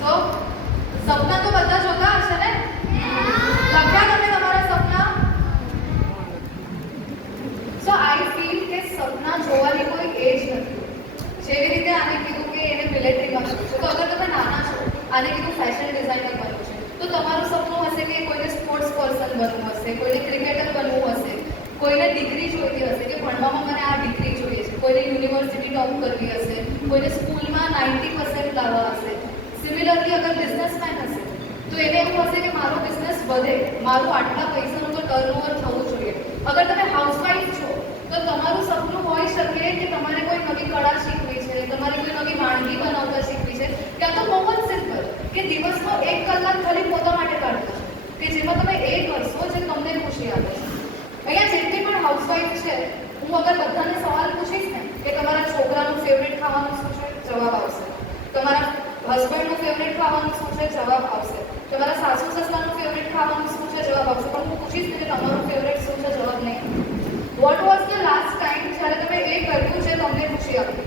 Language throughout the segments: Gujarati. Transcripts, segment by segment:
સો સપના તો બધા જોતા હશે ને? લખ્યા તમે તમારા સપના? સો આઈ ફીલ કે સપના જોવાની કોઈ એજ નથી. જેવી રીતે આને કીધું કે એને મિલિટરીમાં કરવું છે, તો અગર તમે નાના છો, આને કીધું ફેશન ડિઝાઇનર બનવું છે, તો તમારું સપનું હશે કે કોઈને સ્પોર્ટ્સ પર્સન બનવું હશે, કોઈને ક્રિકેટર બનવું હશે, કોઈને ડિગ્રી જોઈતી હશે કે ભણવામાં મને આ ડિગ્રી જોઈએ છે, કોઈને યુનિવર્સિટી ટોપ કરવી હશે, કોઈને સ્કૂલમાં 90% લાવવા હશે. સિમિલરલી અગર બિઝનેસમેન હશે તો એને એવું હશે કે મારો બિઝનેસ વધે, મારું આટલા પૈસાનું તો ટર્નઓવર થવું જોઈએ. અગર તમે હાઉસવાઈફ છો તો તમારું સપનું હોઈ શકે કે તમારે કોઈ નવી કળા શીખવી છે, તમારે કોઈ નવી વાનગી બનાવતા શીખવી છે, ક્યાં તો બહુ જ સિમ્પલ કે દિવસનો 1 કલાક ખાલી પોતા માટે કાઢતા છે કે જેમાં તમે એ કરશો જે તમને ખુશી આપે છે. અહીંયા જેટલી પણ હાઉસવાઈફ છે, હું અગર બધાને સવાલ પૂછીશ ને કે તમારા છોકરાનું ફેવરેટ ખાવાનું શું છે, જવાબ આવશે. તમારા હસબન્ડનું ફેવરેટ ખાવાનું શું છે, જવાબ આવશે. તમારા સાસુ સસરાનું ફેવરેટ ખાવાનું શું છે, જવાબ આવશે. પણ હું પૂછીશ ને કે તમારું ફેવરેટ શું છે, જવાબ નહીં. What was the last time જ્યારે તમે એ કર્યું છે તમને ખુશી આપી?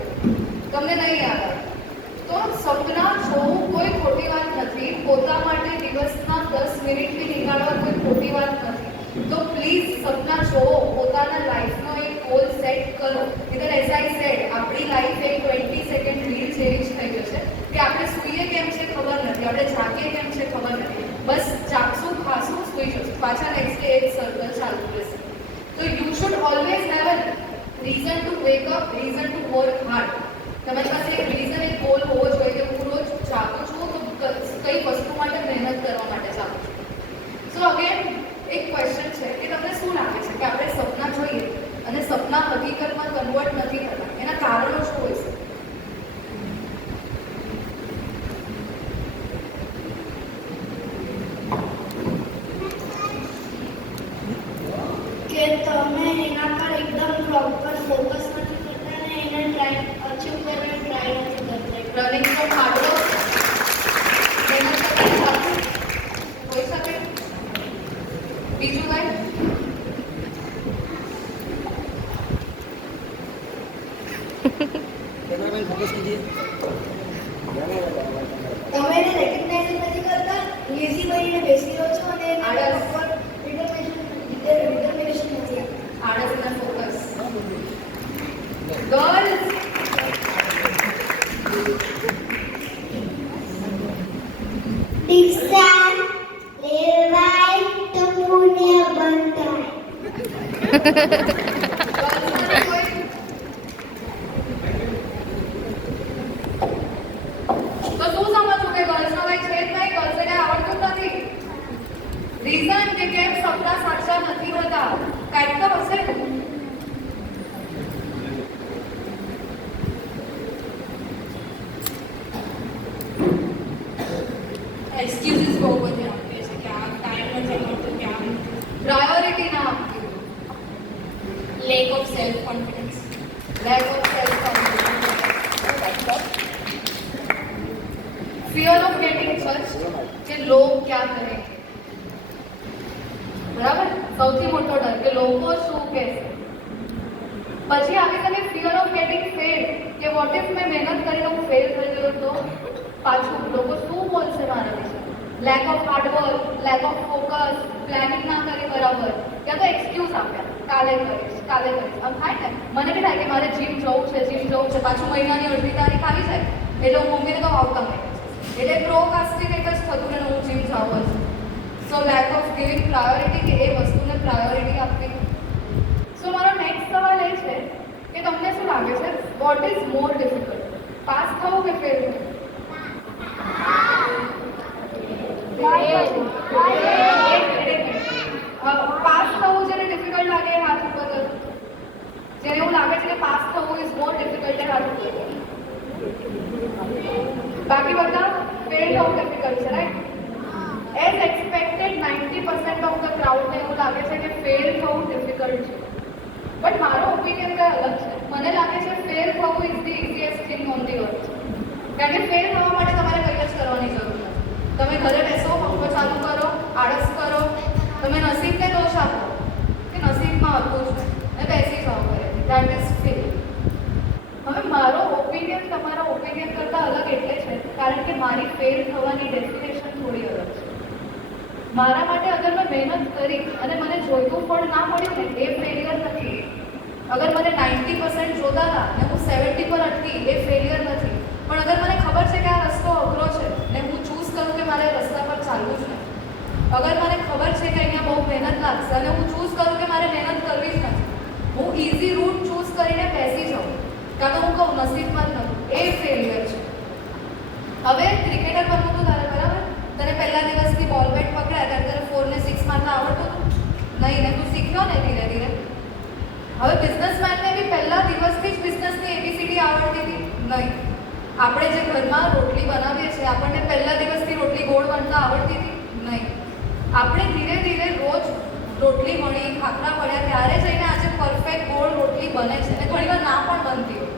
તમને નહીં યાદ આવે. તો સપના જોવું કોઈ ખોટી વાત નથી. પોતા માટે દિવસના 10 મિનિટ બી નીકાળવા કોઈ ખોટી વાત નથી. તો પ્લીઝ સપના જોવો, પોતાના લાઈફનો એક ગોલ સેટ કરો. ઇધર એઝ આઈ સેડ, આપણી લાઈફ એક 20 સેકન્ડ રીલ જેવી જ થઈ જશે કે આપણે સૂઈએ કેમ છે ખબર નથી, આપણે જાગીએ કેમ છે ખબર નથી. બસ જાગશું, ખાશું, સૂઈ જશું, પાછા નેક્સ્ટ ડે એક સર્કલ ચાલુ રહેશે. તો you should always have a reason two wake up, reason to work hard. તમારી પાસે એક રીઝન, એક ગોલ હોવો જોઈએ કે હું રોજ જાગું છું તો કઈ વસ્તુ માટે મહેનત કરવા માટે જાગું છું. સો અગેન એક ક્વેશ્ચન છે કે તમને શું લાગે છે કે આપણે સપના જોઈએ અને સપના હકીકતમાં કન્વર્ટ નથી થતા, એના કારણો શું હોય છે? કે તમે એના પર એકદમ પ્રોપર ફોકસ નથી કરતા ને એને અચીવ કરવાની ટ્રાય નથી કરતા. રનિંગ ફ્રોમ હાર્ડવર્ક મહેનત કરતા જાગવું હોઈ શકે. બીજું કઈ? તમે એને રેકગ્નાઇઝ નથી કરતા, લેઝી બનીને બેસી રહો છો અને આળસ. ડિટર્મિનેશન નથી આપતા. આળસ અને ફોકસ. ગર્લ્સ, દીક્ષા લેવાય તો પુણ્ય બનતા. તો શું સમજો કે ગર્લ્સનો કઈ છે જ નહીં, ગર્લ્સને કઈ આવડતું નથી. રીઝન કે કેમ સપના સાચા નથી હોતા, કાંઈક તો હશે. એક્સક્યુઝિસ બહુ બધી આપીએ છે કે આ ટાઈમ નથી મળતો, કે આમ પ્રાયોરિટી ના આપતી, lack of self confidence. Lack of self confidence, fear of gating જજ કે લોગ ક્યાં કહેંગે. બરાબર, સૌથી મોટો ડર કે લોકો શું કહેશે. પછી આવી શકે ફિયર ઓફ ગેટિંગ ફેલ કે વોટ ઇફ મેં મહેનત કરીને હું ફેલ થઈ ગયો તો પાછું લોકો શું બોલશે મારા વિશે. Lack of hard work, lack of focus, planning ના કરી બરાબર, યા તો એક્સક્યુઝ આપ્યા, કાલે કરીશ, કાલે કરીશ. આમ થાય ને, મને બી થાય કે મારે જીમ જવું છે, પાછું મહિનાની અડધી તારીખ આવી જાય એટલે હું મમ્મીને કહું આવતા મહિને, એટલે પ્રોકાસ્ટિનેટ જ થતું ને હું જીમ જાઉં જ. સો લેક ઓફ ગિવિંગ પ્રાયોરિટી કે એ વસ્તુને પ્રાયોરિટી આપવી. સો મારો નેક્સ્ટ સવાલ એ છે કે તમને શું લાગે છે what is more difficult, pass થવું કે ફેલ થવું? પાસ થવું જેને ડિફિકલ્ટ લાગે એ હાથ ઉપર કરો. જેને એવું લાગે છે કે પાસ થવું ઇઝ મોર ડિફિકલ્ટ એ હાથ ઉપર કરો. બાકી બધા ફેલ થવું ડિફિકલ્ટ છે, right? As expected 90% of the ક્રાઉડને એવું લાગે છે કે ફેલ થવું ડિફિકલ્ટ છે. બટ મારો ઓપિનિયન કંઈ અલગ છે. મને લાગે છે ફેલ થવું is the easiest thing on the અર્થ. કારણ કે ફેલ થવા માટે તમારે કંઈ જ કરવાની જરૂર નથી. તમે ઘરે બેસો, પંખો ચાલુ કરો, આળસ કરો, તમે નસીબને દોષ આપો કે નસીબમાં હતું જ ને બેસી જાઓ ઘરે, દેટ ઇઝ ફેલ. હવે મારો ઓપિનિયન તમારા ઓપિનિયન કરતાં અલગ એટલે છે કારણ કે મારી ફેલ થવાની ડેસ્ટિનેશન થોડી અલગ છે. મારા માટે અગર મેં મહેનત કરી અને મને જોઈતું ફળ ના મળ્યું ને એ ફેલિયર નથી. અગર મને 90% જોતા હતા ને હું 70 પર અટકી એ ફેલિયર નથી. પણ અગર મને ખબર છે કે આ રસ્તો અઘરો છે ને હું ચૂઝ કરું કે મારે રસ્તા પર ચાલવું જ નથી. અગર મને ખબર છે કે અહીંયા બહુ મહેનત લાગશે અને હું ચૂઝ કરું કે મારે મહેનત કરવી જ નથી, હું ઇઝી રૂટ ચૂઝ કરીને બેસી જાઉં, કાં તો હું કહું નસીબમાં જ નથી, એ ફેલિયર છે. હવે ક્રિકેટર બનવું હતું તારે, બરાબર? તને પહેલા દિવસથી બોલ બેટ પકડ્યા ત્યારે તારે 4 ને 6 મારતા આવડતું હતું નહીં ને, તું શીખ્યો ને ધીરે ધીરે. હવે બિઝનેસમેનને બી પહેલા દિવસથી જ બિઝનેસની એબીસીડી આવડતી હતી નહીં. આપણે જે ઘરમાં રોટલી બનાવીએ છીએ આપણને પહેલા દિવસથી રોટલી ગોળ બનતા આવડતી હતી નહીં. આપણે ધીરે ધીરે રોજ રોટલી વણી ખાખરા વળ્યા ત્યારે જઈને આજે પરફેક્ટ ગોળ રોટલી બને છે અને ઘણીવાર ના પણ બનતી હોય.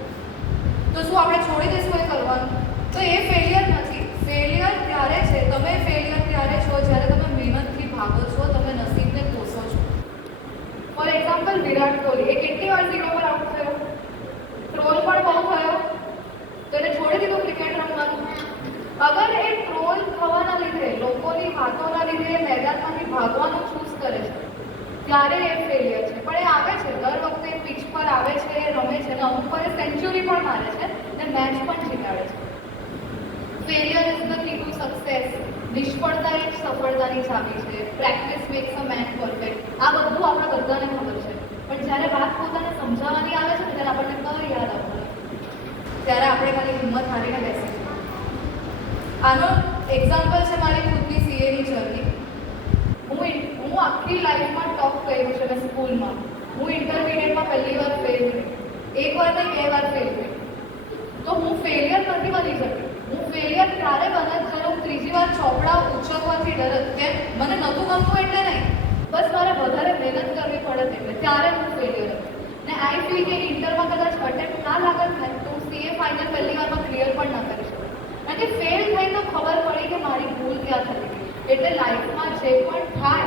તો શું આપણે છોડી દઈશું એ કરવાનું? તો એ ફેલિયર નથી. ફેલિયર ત્યારે છે, તમે ફેલિયર ત્યારે છો જ્યારે તમે મહેનતથી ભાગો છો, તમે નસીબને કોસો છો. ફોર એક્ઝામ્પલ વિરાટ કોહલી, એ કેટલી વાર 0 પર આઉટ થયો, ટ્રોલ પણ બહુ થયો, તો એને છોડી દીધું ક્રિકેટ રમવાનું. અગર એ ટ્રોલ થવાના લીધે, લોકોની વાતોના લીધે મેદાનમાંથી ભાગવાનું ચૂઝ કરે છે ત્યારે એ ફેલિયર છે. પણ એ આવે છે દર વખતે પિચ પર આવે છે, રમે છે અને અમુક પર સેન્ચુરી પણ મારે છે અને મેચ પણ જીતાડે છે. Failure is the key to success. નિષ્ફળતા એ સફળતાની ચાવી છે. Practice makes a man perfect. આ બધું આપણા બધાને ખબર છે, પણ જ્યારે વાત પોતાને સમજાવવાની આવે છે ને ત્યારે આપણને કંઈ યાદ આવતું નથી. ત્યારે આપણે ખાલી હિંમત હારીને બેસી છીએ. આનો એક્ઝામ્પલ છે મારી ખુદની સીએની જર્ની. હું આખી લાઈફમાં ટોપ કર્યું છે મેં સ્કૂલમાં. હું ઇન્ટરમીડિયેટમાં પહેલી વાર ફેલ થઈ, એક વાર નહીં 2 વાર ફેલ થઈ. તો હું ફેલિયર નથી બની શકતી. હું ફેલિયર ત્યારે બનત જ્યારે હું ત્રીજી વાર ચોપડા ઉચકવાથી ડરત. કેમ? મને નહોતું ગમતું એટલે નહીં, બસ મારે વધારે મહેનત કરવી પડે એટલે ત્યારે હું ફેલિયર હતી. ને આઈ ફીલ કે ઇન્ટરમાં કદાચ અટેમ્પ્ટ ના લાગત ને તો હું સીએ ફાઇનલ પહેલી વારમાં ક્લિયર પણ ના કરી શકું. કારણ કે ફેલ થઈ તો ખબર પડી કે મારી ભૂલ ક્યાં થતી હતી. એટલે લાઈફમાં જે પણ થાય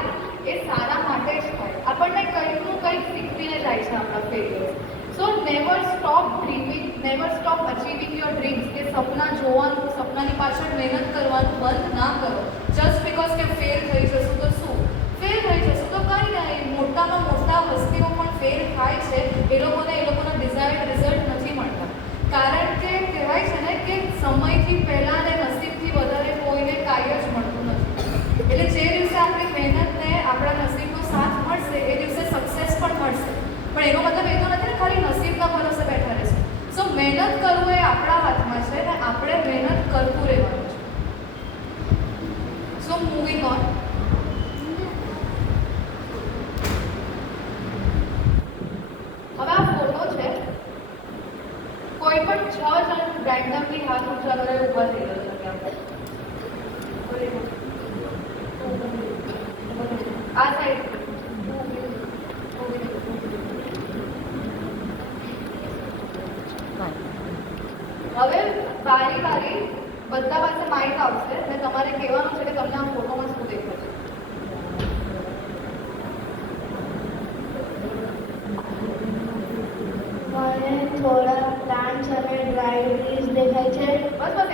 એ સારા માટે જ થાય. આપણને કંઈકનું કંઈક શીખવીને જાય છે આપણા failure. So never stop dreaming, never stop achieving your dreams. કે સપના જોવાનું, સપનાની પાછળ મહેનત કરવાનું બંધ ના કરો. જસ્ટ બિકોઝ કે ફેલ થઈ જશું તો શું? ફેલ થઈ જશું તો કંઈ નહીં. મોટામાં મોટા હસ્તીઓ પણ ફેલ થાય છે, એ લોકોના ડિઝાયર્ડ રિઝલ્ટ નથી મળતા. કારણ કે કહેવાય છે ને કે સમયથી પહેલાં અને નસીબથી વધારે કોઈને કાંઈ જ મળતું નથી. એટલે જે દિવસે આપણી મહેનતને આપણા નસીબનો સાથ મળશે એ દિવસે સક્સેસ પણ મળશે. પણ એનો મતલબ એ તો નથી ને ખાલી નસીબના ભરોસે બેઠા રહેશે. સો મહેનત કરવું એ આપણા હાથમાં છે અને આપણે મહેનત કરતું રહેવાનું છે. સો મૂવિંગ ઓન. હવે આ ફોટો છે, કોઈ પણ 6 જણ રેન્ડમલી હાથ ઊંચા કરે ઊભા થઈ ગયો છે. આ સાઈડ હવે બારી બારી બધા પાસે માઇક આવશે અને તમારે કહેવાનું છે કે તમને આ ફોટોમાં શું દેખાય છે. મને થોડા પ્લાન્ટ્સ અને ડ્રાય ટ્રીઝ દેખાય છે. બસ બસ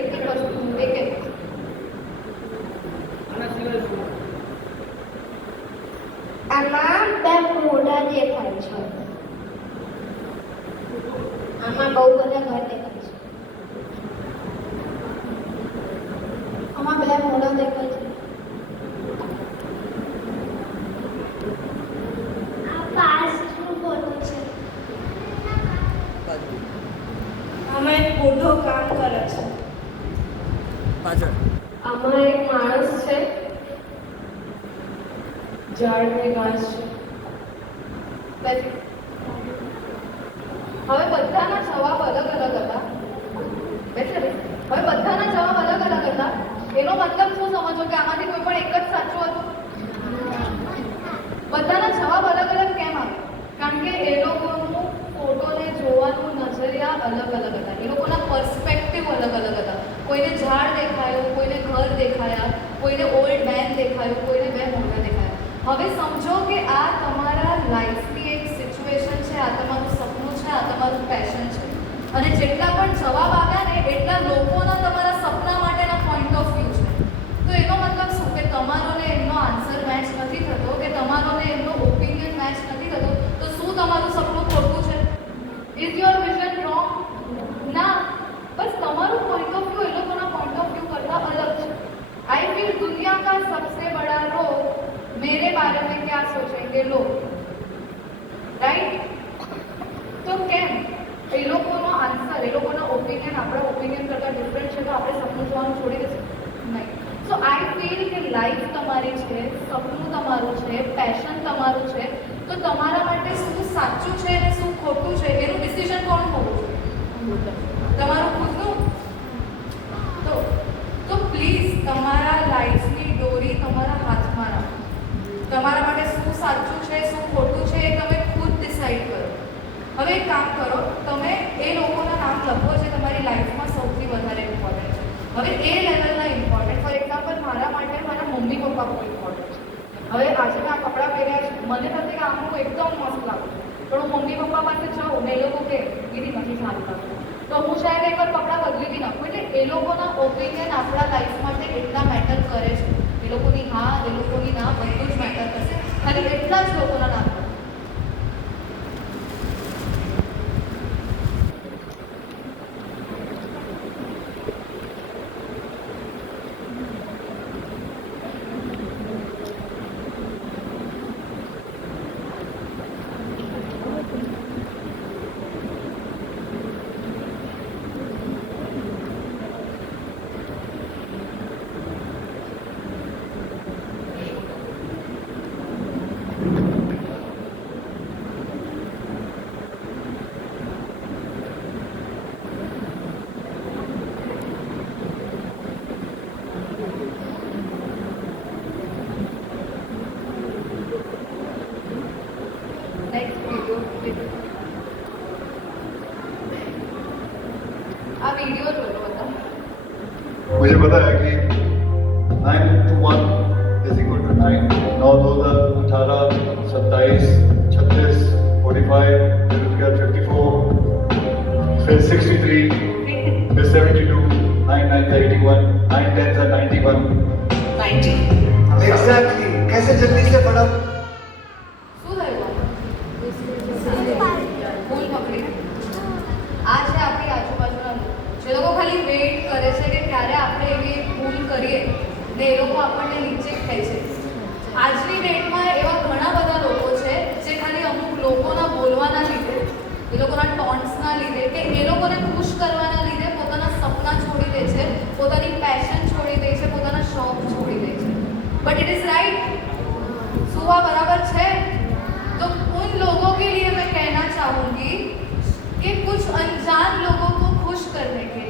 એક જ વસ્તુ, એક આમાં 2 મોઢા દેખાય છે. આમાં બહુ બધા ઘર દેખાય છે. આમાં 2 મોઢા દેખાય છે. આ પાસ્ટનો ફોટો છે. આમાં એક બુઢો કામ કરે છે. પાછળ આમાં એક માણસ છે, ઝાડ ને ઘાસ છે. પછી હવે બધાના જવાબ અલગ અલગ હતા. હવે બધાના જવાબ અલગ અલગ હતા. એનો મતલબ શું સમજો કે આમાંથી કોઈ પણ એક જ સાચું હતું? બધાના જવાબ અલગ અલગ કેમ આવે? કારણ કે એ લોકોનું ફોટોને જોવાનું નજરિયા અલગ અલગ હતા. એ લોકોના પર્સપેક્ટિવ અલગ અલગ હતા. કોઈને ઝાડ દેખાયું, કોઈને ઘર દેખાયા, કોઈને ઓલ્ડ મેન દેખાયું, કોઈને 2 મોઢા દેખાયા. હવે સમજો કે આ તમારા લાઈફની એક સિચ્યુએશન છે, આ તમારું સપનું છે, આ તમારું પેશન છે અને જેટલા પણ જવાબ આવ્યા ને એટલા લોકોના તમારા કમાવાનું છોડી દેશો? નહીં. સો આઈ ફીલ કે લાઈફ તમારી છે, સપનું તમારું છે, પેશન તમારું છે, તો તમારા માટે શું સાચું છે અને શું ખોટું છે એનું ડિસિઝન કોણ હોવું જોઈએ? તમારું ખુદનું. તો પ્લીઝ તમારા લાઈફની દોરી તમારા હાથમાં રાખો. તમારા માટે શું સાચું છે, શું ખોટું છે એ તમે ખુદ ડિસાઈડ કરો. હવે એક કામ કરો, તમે એ લોકોના નામ લખો જે તમારી લાઈફમાં સૌથી વધારે ઇમ્પોર્ટન્ટ છે. હવે એ લેવલના ઇમ્પોર્ટન્ટ, ફોર એક્ઝામ્પલ મારા માટે મારા મમ્મી પપ્પા બહુ ઇમ્પોર્ટન્ટ છે. હવે આજે મેં આ કપડાં પહેર્યા છે, મને થશે કે આ હું એકદમ મસ્ત લાગુ છું, પણ હું મમ્મી પપ્પા પાસે જાઉં ને એ લોકો કે દીદી નથી સારું લાગતું, તો હું શાયદ એકવાર કપડાં બદલી બી નાખું. એટલે એ લોકોના ઓપિનિયન આપણા લાઈફ માટે એટલા મેટર કરે છે. એ લોકોની હા, એ લોકોની ના, બધું જ મેટર કરશે. ખાલી એટલા જ લોકોના નામ. આ વિડીયો જોયો હતા. मुझे पता है कि 9 to 1 is equal to 9. 9, 2, 18, 27, 36, 45, फिर 54, फिर 63, फिर 72, 9 9 81, 9 10 91. 90. एग्जैक्टली. कैसे जल्दी से पढ़ा? શું થયું? ભૂલ પકડી. આ છે આપણી આજુબાજુના લોકો. જે લોકો ખાલી વેઇટ કરે છે કે ક્યારે આપણે એવી ભૂલ કરીએ ને એ લોકો આપણને નીચે ખેંચે. આજની ડેટમાં એવા ઘણા બધા લોકો છે જે ખાલી અમુક લોકોના બોલવાના લીધે, એ લોકોના ટોન્ટ્સના લીધે કે એ લોકોને ખુશ કરવાના લીધે પોતાના સપના છોડી દે છે, પોતાની પેશન છોડી દે છે, પોતાના શોખ છોડી દે છે. But it is right. શું આ બરાબર છે? तो उन लोगों के लिए मैं कहना चाहूँगी कि कुछ अनजान लोगों को खुश करने के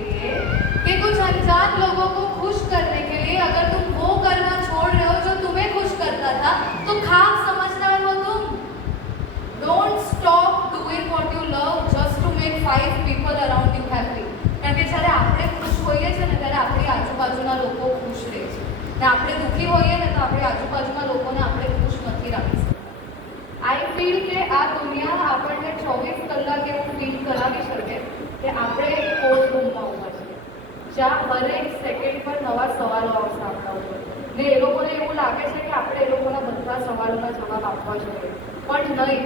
लिए, अगर तुम वो करना छोड़ रहे हो जो तुम्हें खुश करता था, तो खाक समझदार हो तुम. Don't stop doing what you love just to make 5 people around you happy. કારણ કે જ્યારે આપણે ખુશ હોઈએ છીએ ને ત્યારે આપણી આજુબાજુના લોકો ખુશ રહે છે, ને આપણે દુઃખી હોઈએ ને તો આપણી આજુબાજુના લોકોને આપણે ખુશ નથી રાખી શકતા. આઈ ફીલ કે આ દુનિયા આપણને 24 કલાક એવું ફીલ કરાવી શકે કે આપણે કોર્ટ રૂમમાં ઊભા છીએ, જ્યાં હરેક સેકન્ડ પર નવા સવાલો આવશે આપણા ઉપર, ને એ લોકોને એવું લાગે છે કે આપણે એ લોકોના બધા સવાલોના જવાબ આપવા જોઈએ. પણ નહીં,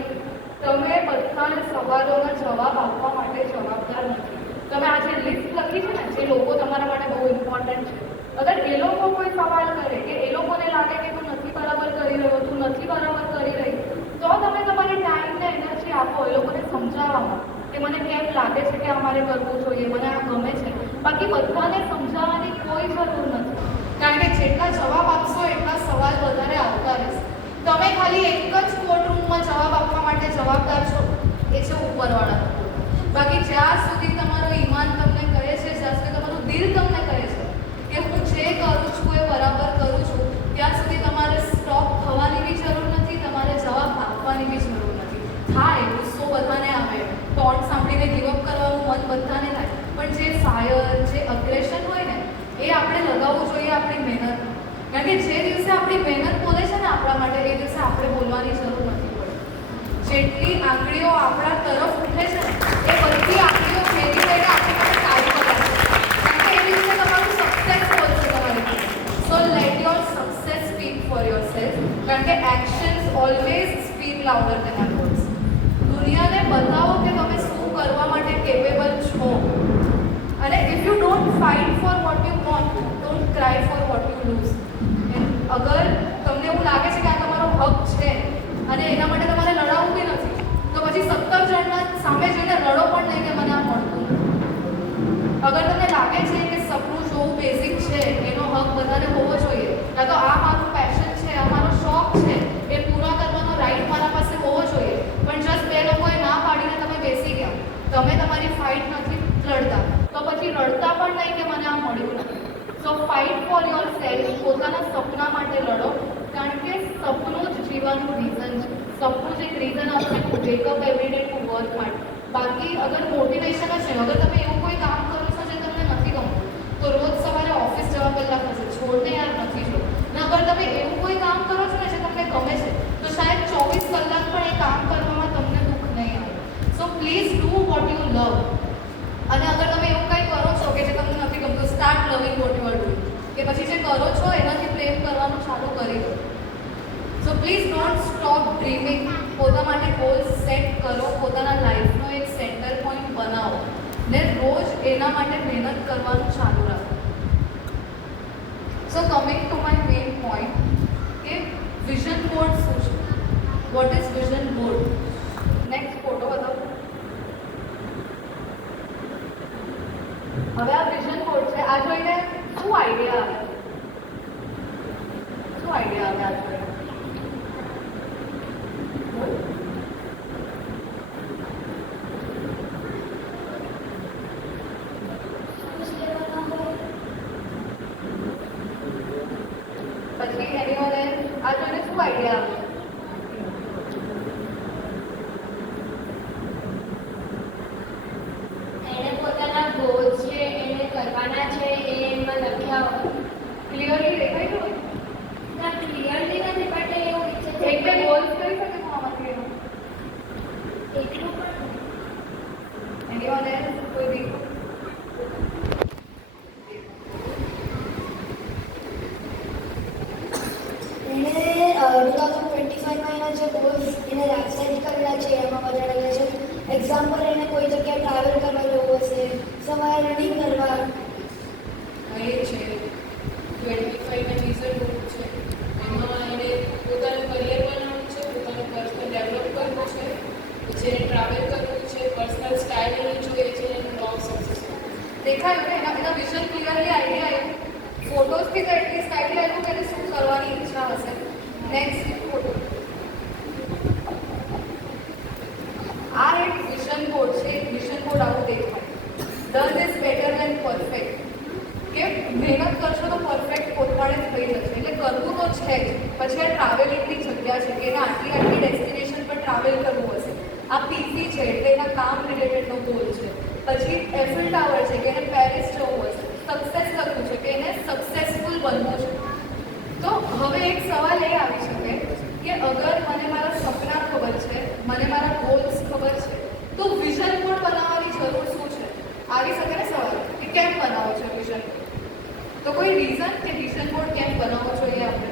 તમે બધા સવાલોના જવાબ આપવા માટે જવાબદાર નથી. તમે આ જે લિસ્ટ લખી છે ને, જે લોકો તમારા માટે બહુ ઇમ્પોર્ટન્ટ છે, અગર એ લોકો કોઈ સવાલ કરે કે એ લોકોને લાગે કે તું નથી બરાબર કરી રહ્યો, તું નથી બરાબર કરી રહી, તો તમે તમારી ટાઈમ ને એનર્જી આપો એ લોકોને સમજાવવામાં કે મને કેમ લાગે છે કે અમારે કરવું જોઈએ, મને આ ગમે છે. બાકી બધાને સમજાવવાની કોઈ જરૂર નથી, કારણ કે જેટલા જવાબ આપશો એટલા સવાલ વધારે આવતા રહેશે. તમે ખાલી એક જ કોર્ટરૂમમાં જવાબ આપવા માટે જવાબદાર છો, એ છે ઉપરવાળા. બાકી જ્યાં સુધી તમારો ઈમાન તમને કહે છે, જ્યાં સુધી તમારું દિલ તમને કહે છે કે હું જે કરું છું એ બરાબર કરું છું, ત્યાં સુધી તમારે સ્ટોપ થવાની બી જરૂર નથી, તમારે જવાબ આપવાની બી જરૂર નથી. થાય ગુસ્સો બધાને આવે, ટોન્ટ સાંભળીને ગીવઅપ કરવાનું મન બધાને થાય, પણ જે ફાયર, જે અગ્રેશન હોય ને એ આપણે લગાવવું જોઈએ આપણી મહેનત. કારણ કે જે દિવસે આપણી મહેનત બોલે છે ને આપણા માટે, એ દિવસે આપણે બોલવાની જરૂર નથી પડતી. જેટલી આંગળીઓ આપણા તરફ ઉઠે છે ને એ બધી આંગળીઓ ભેગી થઈને આપણી માટે કાર્ય કરે છે, કારણ કે એ દિવસે તમારું સક્સેસ બોલશે તમારી પાસે. So let your success speak for your self, કારણ કે એક્શન્સ ઓલવેઝ સ્પીક લાઉડર દેન આર વર્ડ્સ. દુનિયાને બતાવો કે તમે શું કરવા માટે કેપેબલ છો. અને if you don't fight for what you want, don't cry for what you lose. અગર તમને એવું લાગે છે કે આ તમારો હક છે અને એના માટે તમારે લડાવવું બી નથી, તો પછી 17 જણના સામે જઈને રડો પણ નહીં કે મને આ મળતું નથી. અગર તમને લાગે છે કે સપનું જોવું બેઝિક છે એનો હક બધાને હોવો જોઈએ. કાં તો આ મારું પેશન છે, આ મારો શોખ છે, એ પૂરા કરવાનો રાઈટ મારા પાસે હોવો જોઈએ. પણ જસ્ટ બે લોકોએ ના પાડીને તમે બેસી ગયા, તમે તમારી ફાઇટ નથી લડતા, તો પછી રડતા પણ નહીં કે મને આ મળ્યું નથી. સો ફાઇટ ફોર યોર સેલ્ફ. પોતાના સપના માટે લડો, કારણ કે સપનું જ જીવવાનું રીઝન છે. સપનું જ એક રીઝન આવશે to wake up every day to work માટે. બાકી અગર મોટિવેશન જ છે, અગર તમે એવું કોઈ કામ કરો છો જે તમને નથી ગમતું, તો રોજ સવારે ઓફિસ જવા પહેલાં થશે છોડને યાર નથી જો. ને અગર તમે એવું કોઈ કામ કરો છો ને જે તમને ગમે છે, તો શાયદ 24 કલાક પણ એ કામ કરવામાં તમને દુઃખ નહીં આવે. So please do what you love. અને અગર તમે એવું કંઈ કરો છો કે જે તમને નથી ગમતું, સ્ટાર્ટ લવિંગ વોટ યુ આર ડુઈંગ. કે પછી જે કરો છો એનાથી પ્રેમ કરવાનું ચાલુ કરી દો. So please don't stop dreaming. પોતા માટે ગોલ્સ સેટ કરો, પોતાના લાઈફનો એક સેન્ટર પોઈન્ટ બનાવો ને રોજ એના માટે મહેનત કરવાનું ચાલુ રાખો. So coming to my main point કે વિઝન બોર્ડ શું છે? What is vision board? Next photo બતાવો. હવે આ વિઝન બોર્ડ છે. આ જોઈને શું આઈડિયા આવે? શું આઈડિયા આવે આ જોઈને? પછી anyone else? આ જોઈને શું આઈડિયા આવે? એને પોતાના ગોલ છે, એને કરવાના છે, એ એમાં લખ્યા હોય. ક્લિયરલી દેખાય છે? ના ક્લિયરલી નથી, બટ એવું ઈચ્છે છે એક બે ગોલ્સ કરી શકે હું આમાંથી એનું? એટલું પણ anyone else? કોઈ બી? એને 2025માં એના જે ગોલ્સ એને વેબસાઇટ કરેલા છે એમાં બતાડેલા છે. એક્ઝામ્પલ એને કોઈ જગ્યાએ ટ્રાવેલ કરવા જવું હશે, સવારે રનિંગ કરવા. એ છે 25 વિઝન બોર્ડ છે. એમાં એને પોતાનું કરિયર બનાવવું છે, પોતાનું પર્સનલ ડેવલપ કરવું છે, પછી એને ટ્રાવેલ કરવું છે, પર્સનલ સ્ટાઇલ એની જોઈએ છે, એનું લોંગ સક્સેસ. દેખાયું ને એના વિઝન ક્લિયરલી આઈડિયા આવ્યું. ફોટોઝથી તો એટલીસ્ટ આઈડિયા આવ્યું કે એને શું કરવાની ઈચ્છા હશે. Next photo. આ એક વિઝન બોર્ડ છે. એક વિઝન બોર્ડ આવું દેખાય. Done is better than perfect. કે મહેનત કરશો તો પરફેક્ટ પોતાને જ થઈ જશે. એટલે કરવું તો છે જ. પછી આ ટ્રાવેલ એટલી જગ્યા છે કે એને આટલી આટલી ડેસ્ટિનેશન પર ટ્રાવેલ કરવું હશે. આ પીસી છે એટલે એના કામ રિલેટેડનો ગોલ છે. પછી એફિલ ટાવર છે કે એને પેરિસ જવું હશે. સક્સેસ લખવું છે કે એને સક્સેસફુલ બનવું છે. તો હવે એક સવાલ એ આવી શકે કે અગર મને મારા સપના ખબર છે, મને મારા ગોલ્સ ખબર છે, તો વિઝન બોર્ડ બનાવવાની જરૂર શું છે? આવી શકે ને સવાલ કે કેમ બનાવો છો વિઝન બોર્ડ? તો કોઈ રીઝન કે વિઝન બોર્ડ કેમ બનાવવો જોઈએ આપણે?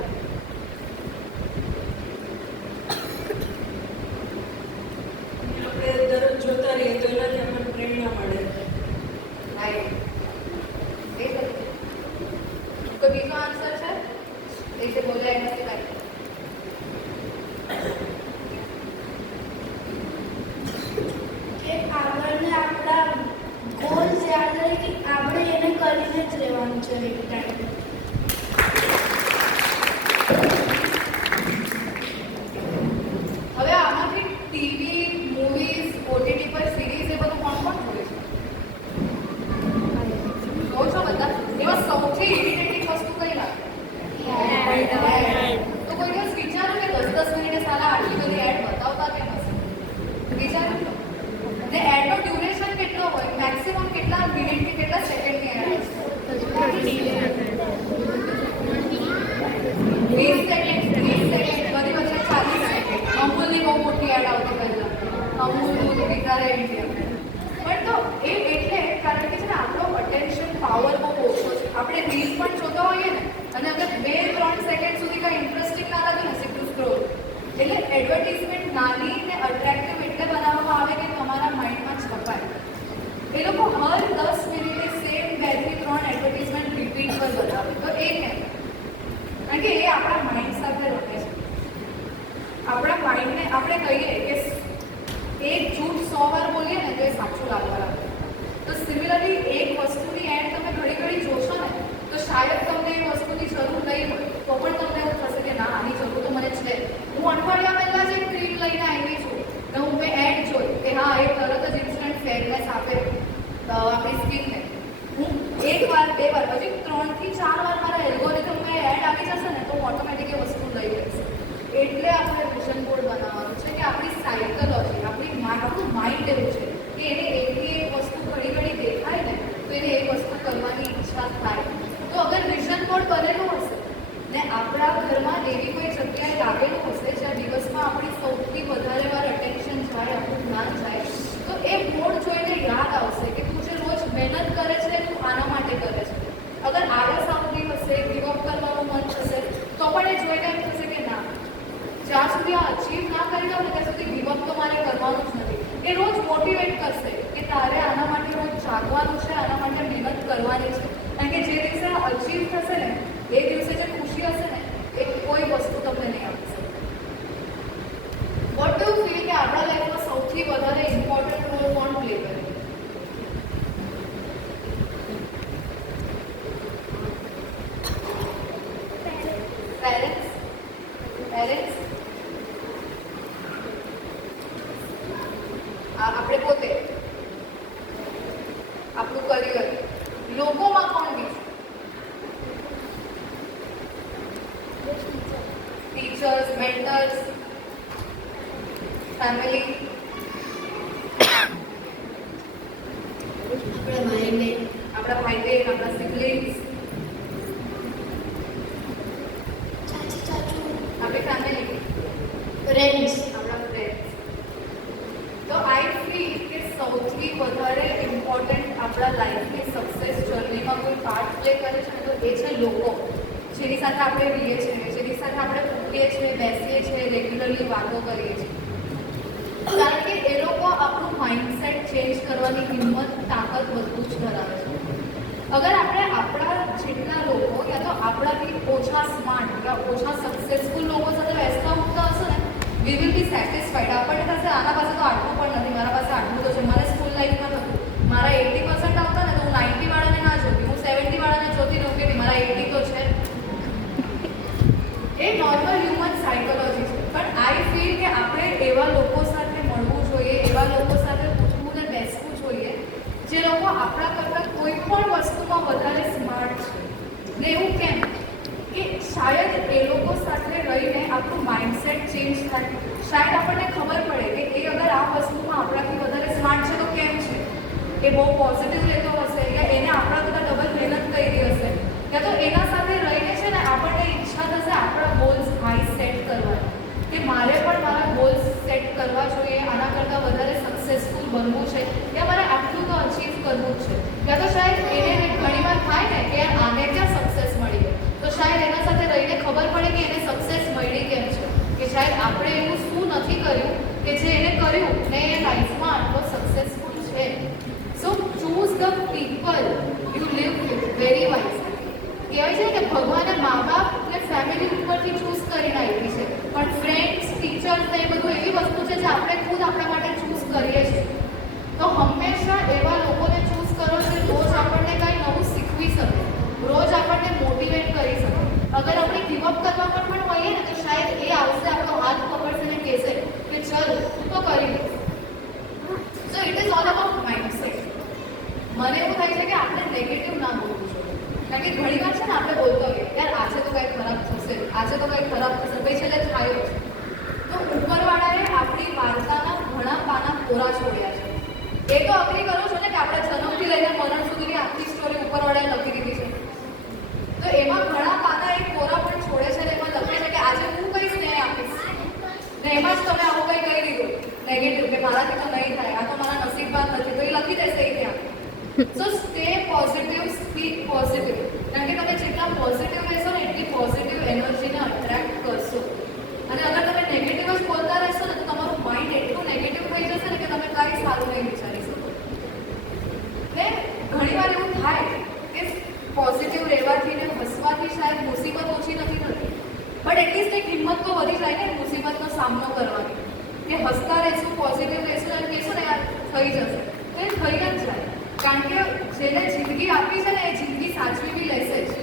આપણે દરરોજ જોતા રહીએ તો એનાથી આપણને પ્રેરણા મળે. રાઈટ. એ કોઈ બીજો આન્સર છે? એ જે બોલ્યા એનાથી રાઈટ. કે આપણને આપણા ગોલ્સ યાદ રહે કે આપણે એને કરીને જ રહેવાનું છે એક ટાઈમ. હવે આમાંથી ટીવી, મૂવીઝ, ઓટીટી પર સિરીઝ એ બધું કોણ કોણ જોવે છે? જોવો છો બધા? એમાં સૌથી ઇરિટેટિંગ વસ્તુ કઈ લાગે? તો કોઈ દિવસ વિચારો કે 10-10 મિનિટે સાલા આટલી બધી એડ બતાવતા કેમ હશે? વિચારો છો? ને એડનો ડ્યુરેશન કેટલો હોય? મેક્સિમમ કેટલા મિનિટ કે કેટલા સેકન્ડની એડ હશે? 20 સેકન્ડ, 30 સેકન્ડ, બધી વચ્ચે 40 સેકન્ડ. અમૂલની બહુ મોટી એડ આવતી પહેલા. અમૂલ દૂધ વિકારે ઇન્ડિયા. પણ તો એ એટલે કારણ કે છે ને આપણો અટેન્શન પાવર બહુ ઓછો છે. આપણે રીલ પણ જોતા હોઈએ ને અને અગર 2-3 સેકન્ડ સુધી કંઈ ઇન્ટરેસ્ટિંગ ના લાગે ને સીધું સ્ક્રોલ. એટલે એડવર્ટિઝમેન્ટ નાની ને અટ્રેક્ટિવ એટલે બનાવવામાં આવે કે તમારા માઇન્ડમાં છપાય. એ લોકો હર 10 મિનિટે સેમ 2-3 એડવર્ટિઝમેન્ટ રિપીટ પર બતાવે. તો એ કેમ? કારણ કે એ આપણા માઇન્ડ સાથે રમે છે. આપણા માઇન્ડને આપણે કહીએ કે એક જૂઠ 100 વાર બોલીએ ને તો એ સાચું લાગવા લાગે. તો સિમિલરલી એક વસ્તુની એડ તમે ઘડી ઘડી જોશો ને શાયદ તમને એ વસ્તુની જરૂર નહીં હોય તો પણ તમને એવું થશે કે ના આની જરૂર તો મને છે. હું અઠવાડિયા પહેલાં જ એક ક્રીમ લઈને આવી છું ને મેં એડ જોઈ કે હા એ તરત જ ઇન્સ્ટન્ટ ફેરનેસ આપે આપણી સ્કિનને. હું એક વાર બે વાર હજી 3 થી 4 વાર મારા એલ્ગોરિધમમાં એડ આવી જશે ને તો હું ઓટોમેટિક એ વસ્તુ લઈ લઈશ. એટલે આપણે વિઝન બોર્ડ બનાવવાનું છે કે આપણી સાયકોલોજી આપણું માઇન્ડ એવું છે કે એને એકની એક વસ્તુ ઘણી ઘણી દેખાય ને તો એને એ વસ્તુ કરવાની ઈચ્છા થાય. તો અગર વિઝન બોર્ડ બનેલું હશે ને આપણા ઘરમાં એવી કોઈ જગ્યાએ લાગેલું હશે જ્યાં દિવસમાં આપણી સૌથી વધારે વાર અટેન્શન જાય, આપણું ધ્યાન જાય, તો એ બોર્ડ જોઈને યાદ આવશે કે તું જે રોજ મહેનત કરે છે તું આના માટે કરે છે. અગર આળસ આવતી હશે, ગીવઅપ કરવાનું મન થશે તો પણ એ જોઈને એમ થશે કે ના, જ્યાં સુધી આ અચીવ ના કરી દઉં ને ત્યાં સુધી ગીવઅપ તો મારે કરવાનું જ નથી. એ રોજ મોટિવેટ કરશે કે તારે આના માટે રોજ જાગવાનું છે, આના માટે મહેનત કરવાની છે. કારણ કે જે દિવસે આ અચીવ થશે ને એ દિવસે જે ખુશી હશે ને એ કોઈ વસ્તુ તમને નહીં આપી શકે. વોટ ડુ યુ ફીલ કે આપણા લાઈફમાં સૌથી વધારે ઇમ્પોર્ટન્ટ રોલ કોણ પ્લે કરે? પેરેન્ટ્સ આપણે પોતે, આપણું કરિયર, લોકોમાં કોણ બીજું? ટીચર્સ, મેન્ટર્સ, ફેમિલી, આપણા ભાઈ બહેન, આપણા સિબલિંગ્સ, આપણી ફેમિલી, ફ્રેન્ડ્સ. આપણા ફ્રેન્ડ્સ. તો આઈ ફીલ કે સૌથી વધારે ઇમ્પોર્ટન્ટ આપણા લાઈફની સક્સેસ જર્નીમાં કોઈ પાર્ટ પ્લે કરે છે ને તો એ છે લોકો, જેની સાથે આપણે રહીએ છીએ, જેની સાથે આપણે ઉઠીએ છીએ, બેસીએ છીએ, રેગ્યુલરલી વાતો કરીએ છીએ. કારણ કે એ લોકો આપણું માઇન્ડસેટ ચેન્જ કરવાની હિંમત, તાકાત બધું જ ધરાવે છે. અગર આપણે આપણા જેટલા લોકો યા તો આપણાથી ઓછા સ્માર્ટ યા ઓછા સક્સેસફુલ લોકો સાથે બેસતા ઉઠતા હશે ને વી વિલ બી સેટિસ્ફાઈડ. આપણને થશે આના પાસે તો આટલું પણ નથી, મારા પાસે આટલું તો છે. મારે સ્કૂલ લાઈફમાં હતું, મારા 80% આવતા ને તો હું 90 વાળાને ના જોતી, હું 70 વાળાને જોતી રહું કે મારા 80 તો છે. એ નોર્મલ હ્યુમન સાયકોલોજી છે. પણ આઈ ફીલ કે આપણે એવા લોકો સાથે મળવું જોઈએ, એવા લોકો સાથે ઉઠવું ને બેસવું જોઈએ જે લોકો આપણા કરતાં કોઈ પણ વસ્તુમાં વધારે સ્માર્ટ છે. ને એવું કેમ કે શાયદ એ લોકો સાથે રહીને આપણું માઇન્ડસેટ ચેન્જ થાય. શાયદ આપણને ખબર પડે કે એ અગર આ વસ્તુમાં આપણાથી વધારે સ્માર્ટ છે તો કેમ છે, એ બહુ પોઝિટિવ લેતો હશે યા એને આપણા કરતાં ડબલ મહેનત કરી હશે યા તો એના સાથે રહીને છે ને આપણને ઈચ્છા થશે આપણા ગોલ્સ હાઈ સેટ કરવાની કે મારે પણ મારા ગોલ્સ સેટ કરવા જોઈએ, આના કરતાં વધારે સક્સેસફુલ બનવું છે યા મારે આટલું તો અચીવ કરવું જ છે. યા તો શાયદ એને ઘણીવાર થાય ને કે આને ક્યાં સક્સેસ મળી ગઈ, તો શાયદ એના સાથે રહીને ખબર પડે કે એને સક્સેસ મળી કેમ છે, કે શાયદ આપણે એવું શું નથી કર્યું કે જે એને કર્યું ને એ લાઈફમાં આટલો સક્સેસફુલ છે. So choose the people you live with very wise. કહેવાય છે કે ભગવાને મા બાપ ને ફેમિલી ઉપરથી ચૂઝ કરીને આપી છે, પણ ફ્રેન્ડ્સ, ટીચર્સ ને એ બધું એવી વસ્તુ છે જે આપણે ખુદ આપણા માટે ચૂઝ કરીએ છીએ. તો હંમેશા એવા લોકોને ચૂઝ કરો જે રોજ આપણને કાંઈ નવું શીખવી શકે, રોજ આપણને મોટિવેટ કરી શકે. અગર આપણે ગીવઅપ કરવા પર પણ હોઈએ ને તો શાયદ એ આવશે, આપણો હાથ પકડશે ને કહેશે કે ચલ તું તો કરી દે. So it is all about mindset. મને એવું થાય છે કે આપણે નેગેટિવ ના બોલવું જોઈએ. કારણ કે ઘણી વાર છે ને આપણે બોલતો હોઈએ યાર આજે તો કંઈક ખરાબ થશે, આજે તો કંઈક ખરાબ થશે, પછી છેલ્લે થાય છે. તો ઉપરવાળાએ આપણી વાર્તાના ઘણા પાના કોરા છોડ્યા છે. એ તો અગ્રી કરો છો ને કે આપણે જન્મથી લઈને મરણ સુધીની આખી સ્ટોરી ઉપરવાળાએ લખી દીધી છે. તો એમાં ઘણા પાના એક કોરા પણ છોડે છે ને એમાં લખે છે કે આજે હું કહીશ ને એ આપીશ. ને એમાં જ તમે આવું કંઈ કહી દીધું નેગેટિવ કે મારાથી તો નહીં થાય, આ તો મારા નસીબમાં નથી, તો એ લખી દેશે એ ત્યાં. સો સ્ટે પોઝિટિવ, સ્પીક પોઝિટિવ. કારણ કે તમે જેટલા પોઝિટિવ રહેશો ને એટલી પોઝિટિવ એનર્જીને અટ્રેક્ટ કરશો. અને અગર તમે નેગેટિવ જ બોલતા રહેશો ને તો તમારું માઇન્ડ એટલું નેગેટિવ થઈ જશે ને કે તમે કાંઈ સારું નહીં વિચારી શકો. ને ઘણીવાર એવું થાય કે પોઝિટિવ રહેવાથી ને હસવાથી શાયદ મુસીબત ઓછી નથી થતી, બટ એટલીસ્ટ એક હિંમત તો વધી જાય ને મુસીબતનો સામનો કરવાની, કે હસતા રહેશું, પોઝિટિવ રહેશું અને કહેશું ને યાર થઈ જશે, તો એ થઈ જ જાય. કારણ કે જેને જિંદગી આપી છે ને એ જિંદગી સાચવી બી લેશે જ.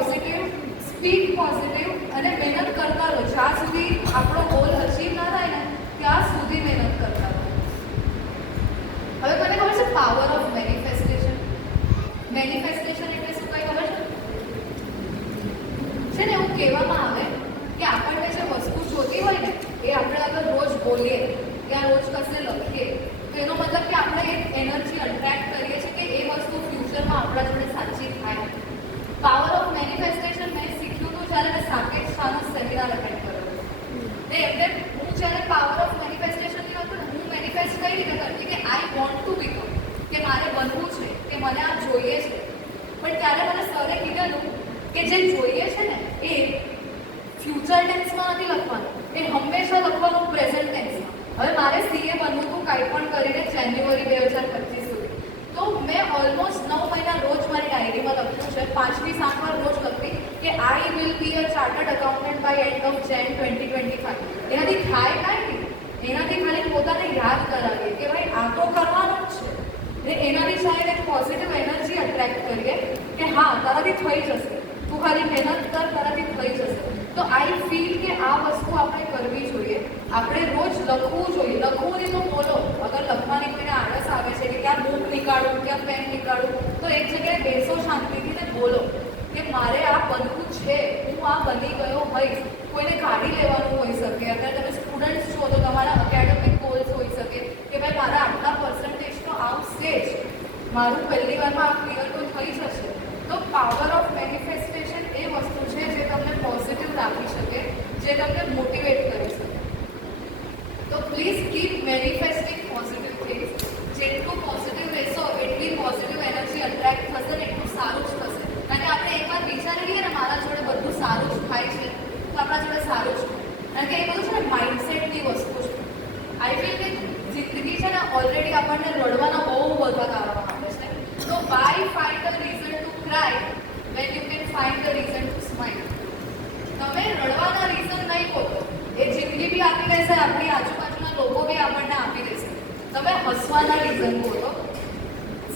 પોઝિટિવ, સ્પીક પોઝિટિવ અને મહેનત કરતા રહો. જ્યાં સુધી આપણો ગોલ અચીવ ના થાય ને ત્યાં સુધી મહેનત કરતા રહો. હવે મને ખબર છે પાવર ઓફ મેનિફેસ્ટેશન. મેનિફેસ્ટેશન એટલે શું કંઈ ખબર છે ને? એવું કહેવામાં આવે કે આપણને જે વસ્તુ જોતી હોય ને એ આપણે અગર રોજ બોલીએ કે રોજ કશે લખીએ તો એનો મતલબ કે આપણે એક એનર્જી અટ્રેક્ટ કરીએ છીએ કે એ વસ્તુ ફ્યુચરમાં આપણા જોડે સાચી થાય. પાવર ઓફ મેનિફેસ્ટેશન મેં શીખ્યું હતું જ્યારે મેં સાકેત શાહનો સેમિનાર અટેન્ડ કર્યો. ને એમને હું જ્યારે પાવર ઓફ મેનિફેસ્ટેશનની હતું ને હું મેનિફેસ્ટ કઈ રીતે કરતી કે આઈ વોન્ટ ટુ બીકમ, કે મારે બનવું છે, કે મને આ જોઈએ છે. પણ ત્યારે મને સરે કીધેલું કે જે જોઈએ છે ને એ ફ્યુચર ટેન્સમાં નથી લખવાનું, એ હંમેશા લખવાનું પ્રેઝન્ટ ટેન્સમાં. હવે મારે સીએ બનવું હતું કાંઈ પણ કરીને જાન્યુઆરી 2025 સુધી. તો મેં ઓલમોસ્ટ 9 મહિના રોજ મારી ડાયરીમાં લખ્યું છે, 5થી 7 વાર રોજ લખતી કે I will be a chartered accountant by end of Jan 2025. એનાથી થાય કાંઈ નહીં, એનાથી ખાલી પોતાને યાદ કરાવીએ કે ભાઈ આ તો કરવાનું જ છે. ને એનાથી શાયદ એક પોઝિટિવ એનર્જી અટ્રેક્ટ કરીએ કે હા તારાથી થઈ જશે, તું ખાલી મહેનત કર, તારાથી થઈ જશે. તો આઈ ફીલ કે આ વસ્તુ આપણે કરવી જોઈએ. આપણે રોજ લખવું જોઈએ. લખવું નહીં તો બોલો. અગર લખવાની કોઈને આળસ આવે છે કે ક્યાં બુક નીકાળું, ક્યાં પેન નીકાળું, તો એક જગ્યાએ બેસો શાંતિથી ને બોલો કે મારે આ બનવું છે, હું આ બની ગયો હોઈશ. કોઈને કાઢી લેવાનું હોઈ શકે. અત્યારે તમે સ્ટુડન્ટ્સ છો તો તમારા એકેડેમિક ગોલ્સ હોઈ શકે કે ભાઈ મારા આટલા પર્સન્ટેજ તો આવશે જ, મારું પહેલી વારમાં આ ક્લિયર તો થઈ જશે. તો પાવર ઓફ મેનિફેસ્ટેશન એ વસ્તુ છે જે તમને પોઝિટિવ રાખી શકે, જે તમને મોટિવેટ કરી શકે. તો પ્લીઝ કીપ મેનિફેસ્ટિંગ પોઝિટિવ થિંગ્સ. જેટલું પોઝિટિવ રહેશો એટલી પોઝિટિવ એનર્જી અટ્રેક્ટ થશે ને એટલું સારું જ થશે. કારણ કે આપણે એકવાર વિચારી લઈએ ને મારા જોડે બધું સારું જ થાય છે તો આપણા જોડે સારું જ થાય. કારણ કે એ બધું છે ને માઇન્ડસેટની વસ્તુ છે. આઈ ફીલ કે જિંદગી છે ને ઓલરેડી આપણને રડવાના બહુ બધા કારણો આપે છે. તો why find a reason to cry when you can find a reason to smile. તમે રડવાના રીઝન નહીં બોલો, એ જિંદગી બી આપી દેશે, આપણી આજુબાજુના લોકો બી આપણને આપી દેશે. તમે હસવાના રીઝન બોલો,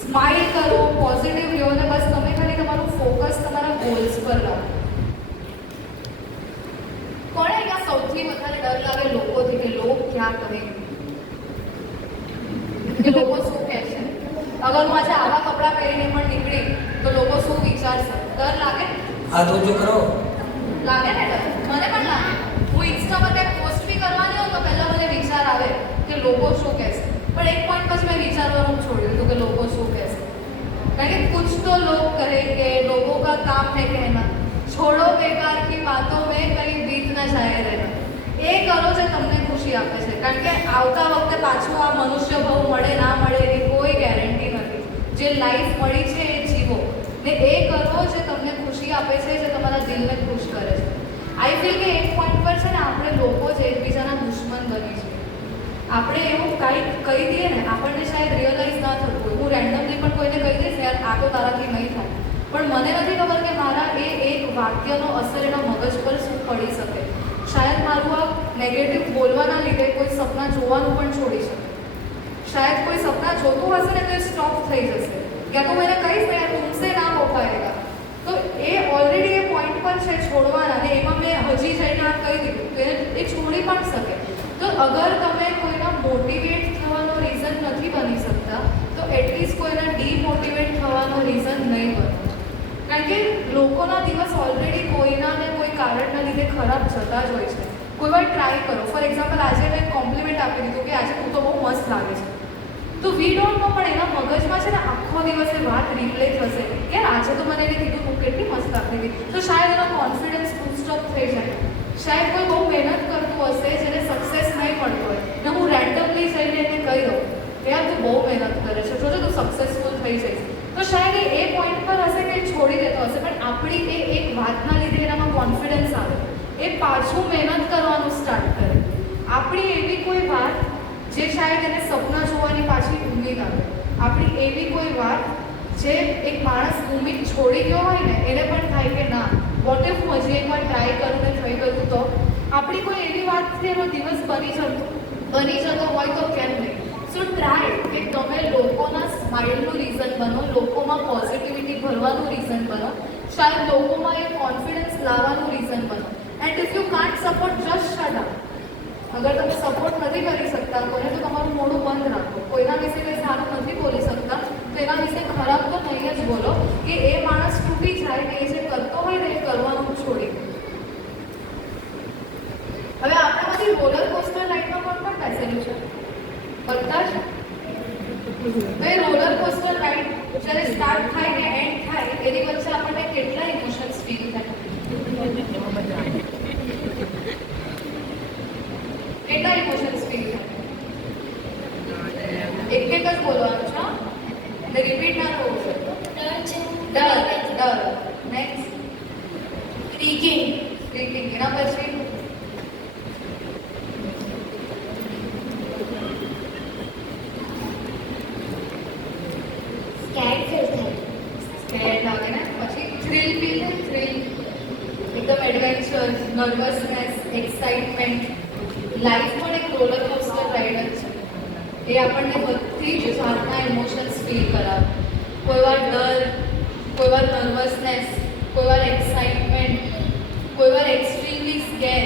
સ્માઇલ કરો, પોઝિટિવ રહ્યો ને બસ તમે ખાલી તમારું ફોકસ તમારા ગોલ્સ પર રાખો. કોને અહીંયા સૌથી વધારે ડર લાગે લોકોથી કે લોકો ક્યાં કહે, કે લોકો શું કહેશે? અગર હું આજે આવા કપડાં પહેરીને પણ નીકળી તો લોકો શું વિચારશે? ડર લાગે? હાથ ઊંચો કરો. લાગે ને ડર? મને પણ લાગે. હું ઇન્સ્ટામાં કંઈક પોસ્ટ બી કરવાની હોય તો પહેલાં મને વિચાર આવે કે લોકો શું કહેશે. પણ એક પોઈન્ટ પછી મેં વિચારવાનું છોડી દીધું કે લોકો શું કહેશે. કારણ કે કુછ તો લોગ કહેંગે, લોગો કા કામ હૈ કહેના, છોડો બેકાર કી બાતો મેં કहीं બીત ના જાય રહેના. એ કરો જે તમને ખુશી આપે છે. કારણ કે આવતા વખતે પાછું આ મનુષ્ય ભાવ મળે ના મળે એની કોઈ ગેરંટી નથી. જે લાઈફ મળી છે એ જીવો ને એ કરો જે તમને ખુશી આપે છે, જે તમારા દિલને ખુશ કરે છે. આઈ ફીલ કે એક પોઈન્ટ પર છે ને આપણે લોકો જ એકબીજાના દુશ્મન બની છે. આપણે એવું કાંઈક કહી દઈએ ને આપણને શાયદ રિયલાઇઝ ના થતું હોય. હું રેન્ડમલી પણ કોઈને કહી દઈશ યાર આ તો તારાથી નહીં થાય, પણ મને નથી ખબર કે મારા એ એક વાક્યનો અસર એના મગજ પર શું પડી શકે. શાયદ મારું આ નેગેટિવ બોલવાના લીધે કોઈ સપના જોવાનું પણ છોડી શકે. શાયદ કોઈ સપના જોતું હશે ને તો એ સ્ટોપ થઈ જશે. યા તો મને કહીશ ને યાર તુમસે ના હો પાએગા, તો એ ઓલરેડી એ પોઈન્ટ પર છે છોડવાના, ને એમાં મેં હજી જઈને આ કહી દીધું તો એ છોડી પણ શકે. તો અગર તમે કોઈના મોટિવેટ થવાનો રીઝન નથી બની શકતા તો એટલીસ્ટ કોઈના ડીમોટિવેટ થવાનો રીઝન નહીં બનો. કારણ કે લોકોના દિવસ ઓલરેડી કોઈના ને કોઈ કારણના લીધે ખરાબ જતા જ હોય છે. કોઈ વાર ટ્રાય કરો. ફોર એક્ઝામ્પલ આજે મેં કોમ્પ્લિમેન્ટ આપી દીધું કે આજે તું તો બહુ મસ્ત લાગે છે, તો વી ડોન્ટ નો પણ એના મગજમાં છે ને આખો દિવસ એ વાત રિપ્લે થશે કે આજે તો મને એને કીધું તું કેટલી મસ્ત લાગતી હતી. તો શાયદ એનો કોન્ફિડન્સ બૂસ્ટઅપ થઈ જાય. શાયદ કોઈ બહુ મહેનત કરતું હશે જેને સક્સેસ નહીં મળતો હોય ને હું રેન્ડમલી જઈને એને કહી દઉં કે યાર તું બહુ મહેનત કરે છે, જોજો તું સક્સેસફુલ થઈ જઈશ, તો શાયદ એ પોઈન્ટ પર હશે કે છોડી દેતો હશે. પણ આપણી એ એક વાતના લીધે એનામાં કોન્ફિડન્સ આવે, એ પાછું મહેનત કરવાનું સ્ટાર્ટ કરે. આપણી એવી કોઈ વાત જે શાયદ એને સપના જોવાની પાછી ઉમ્મીદ આવે, આપણી એવી કોઈ વાત જે એક માણસ ઉમ્મીદ છોડી ગયો હોય ને એને પણ થાય કે ના વોટ ઇફ હું હજી એકવાર ટ્રાય કરું ને થઈ ગયું. તો આપણી કોઈ એવી વાતથી એનો દિવસ બની જતો હોય તો કેમ નહીં. સો ટ્રાય કે તમે લોકોના સ્માઇલનું રીઝન બનો, લોકોમાં પોઝિટિવિટી ભરવાનું રીઝન બનો. શાયદ લોકોમાં એ કોન્ફિડન્સ લાવવાનું રીઝન બનો. And if you can't support, just shut up. અગર તમે સપોર્ટ નથી કરી શકતા કોઈને, તો તમારું મોઢું બંધ રાખો. કોઈના વિશે કંઈ સારું નથી બોલી શકતા તો એના વિશે ખરાબ તો નહીં જ બોલો, કે એ માણસ તૂટી જાય કે એ જે કરતો હોય ને એ કરવાનું છોડી દે. હવે આપણામાંથી રોલર કોસ્ટર રાઇડમાં કોણ બેસેલું છે? બધા જ. હવે રોલર કોસ્ટર રાઇડ જ્યારે સ્ટાર્ટ થાય ને એન્ડ થાય એની વચ્ચે આપણને કેટલા ઇમોશન્સ ફીલ થાય? કેટલા ઇમોશન્સ ફીલ થાય? એક જ બોલવાનું છે એટલે રિપીટ ના થવું છે. ડર. નેક્સ્ટ ક્રિકિંગ. એના પછી સ્કેર લાગે ને. પછી થ્રિલ ફીલ થાય. થ્રિલ એકદમ એડવેન્ચર, નર્વસનેસ, એક્સાઇટમેન્ટ. લાઈફ પણ એક રોલર કોસ્ટર રાઇડ જ છે. એ આપણને બધી જ જાતના ઇમોશન્સ ફીલ કરાવે. કોઈ વાર ડર, કોઈ વાર નર્વસનેસ, કોઈ વાર એક્સાઇટમેન્ટ, કોઈ વાર એક્સ્ટ્રીમલી સ્કેર,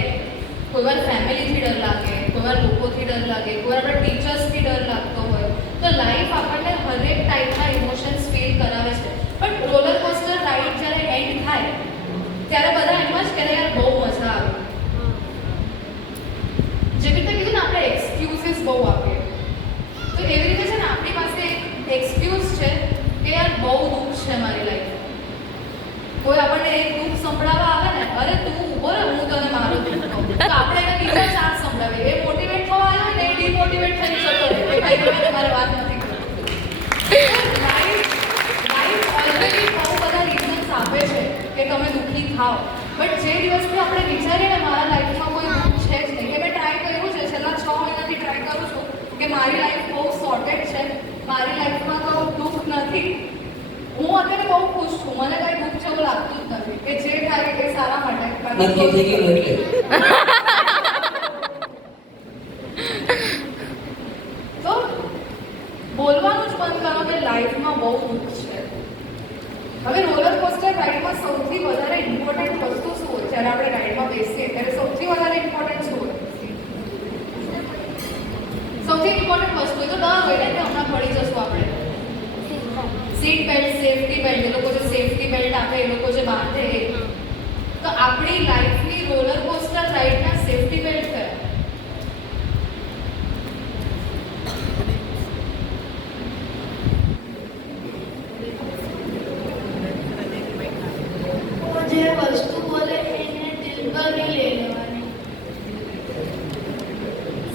કોઈ વાર ફેમિલીથી ડર લાગે, કોઈ વાર લોકોથી ડર લાગે, કોઈ વાર આપણા ટીચર્સથી ડર લાગતો હોય. તો લાઈફ આપણને હરેક ટાઈપના ઇમોશન્સ ફીલ કરાવે છે. બટ રોલર કોસ્ટર રાઇડ જ્યારે એન્ડ થાય ત્યારે બધા એમ જ કહે યાર બહુ મજા આવે. જેવી રીતે કીધું ને આપણે એક્સક્યુઝીસ બહુ આપીએ, તો એવી રીતે છે ને આપણી પાસે એક એક્સક્યુઝ છે કે યાર બહુ દુઃખ છે મારી લાઈફમાં. કોઈ આપણને એક દુઃખ સંભળાવવા આવે ને, અરે તું ઊભો રહે હું તને મારું દુઃખ કહું, તો આપણે એને બીજા ચાર સંભળાવીએ. એ મોટિવેટ થવા આવ્યો ને એ ડિમોટિવેટ થઈ જતો રહે કે ભાઈ તમે તમારે વાત નથી કરતી. લાઈફ ઓલરેડી બહુ બધા રીઝન્સ આપે છે કે તમે દુઃખી થાઓ. બટ જે દિવસથી આપણે વિચારીએ ને મારા લાઈફમાં કોઈ દુઃખ છે જ નહીં, કે મેં ટ્રાય કર્યું છે, છેલ્લા 6 મહિનાથી ટ્રાય કરું છું કે મારી લાઈફ બહુ સોર્ટેડ છે, મારી લાઈફમાં તો દુઃખ નથી. હું અત્યારે બહુ ખુશ છું, મને કંઈ દુઃખ જેવું લાગતું જ નથી, કે જે થાય એ સારા માટે. નક્કી થઈ ગયું એટલે તો બોલવાનું જ બંધ કરો કે લાઈફમાં બહુ દુઃખ છે. હવે રોલર કોસ્ટર રાઇડમાં સૌથી વધારે ઇમ્પોર્ટન્ટ વસ્તુ શું હોય? જ્યારે આપણે રાઇડમાં બેસીએ ત્યારે સૌથી વધારે ઇમ્પોર્ટન્ટ શું હોય? સૌથી ઇમ્પોર્ટન્ટ વસ્તુ એ તો ડર હોય ને કે હમણાં પડી જશું આપણે. સીટ બેલ્ટ, સેફટી બેલ્ટ, એ લોકો જે સેફટી બેલ્ટ આપે, એ લોકો જે બાંધે એ. તો આપણી લાઈફની રોલર કોસ્ટર રાઇડના સેફટી બેલ્ટ કયા? જે વસ્તુ બોલે એને દિલ પર નહીં લઈ લેવાની.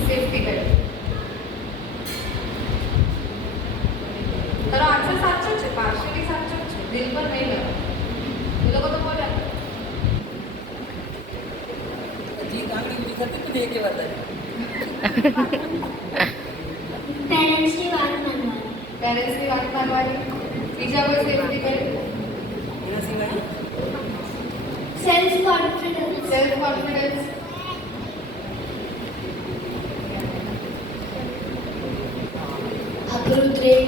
Safety belt. તારો આન્સર સાચો છે, પાર્શિયલી સાચો છે. દિલ પર નહીં લેવાનું. એ લોકો તો બોલે હજી આંગળી ઊંચી કરતી નથી એક વાત પેરેન્ટ્સની વાત માનવાની. પેરેન્ટ્સની વાત માનવાની. બીજા કોઈ સેફટી બેલ્ટ? એના સિવાય સેલ્ફ કોન્ફિડન્સ. Self confidence. આપણું ડ્રીમ.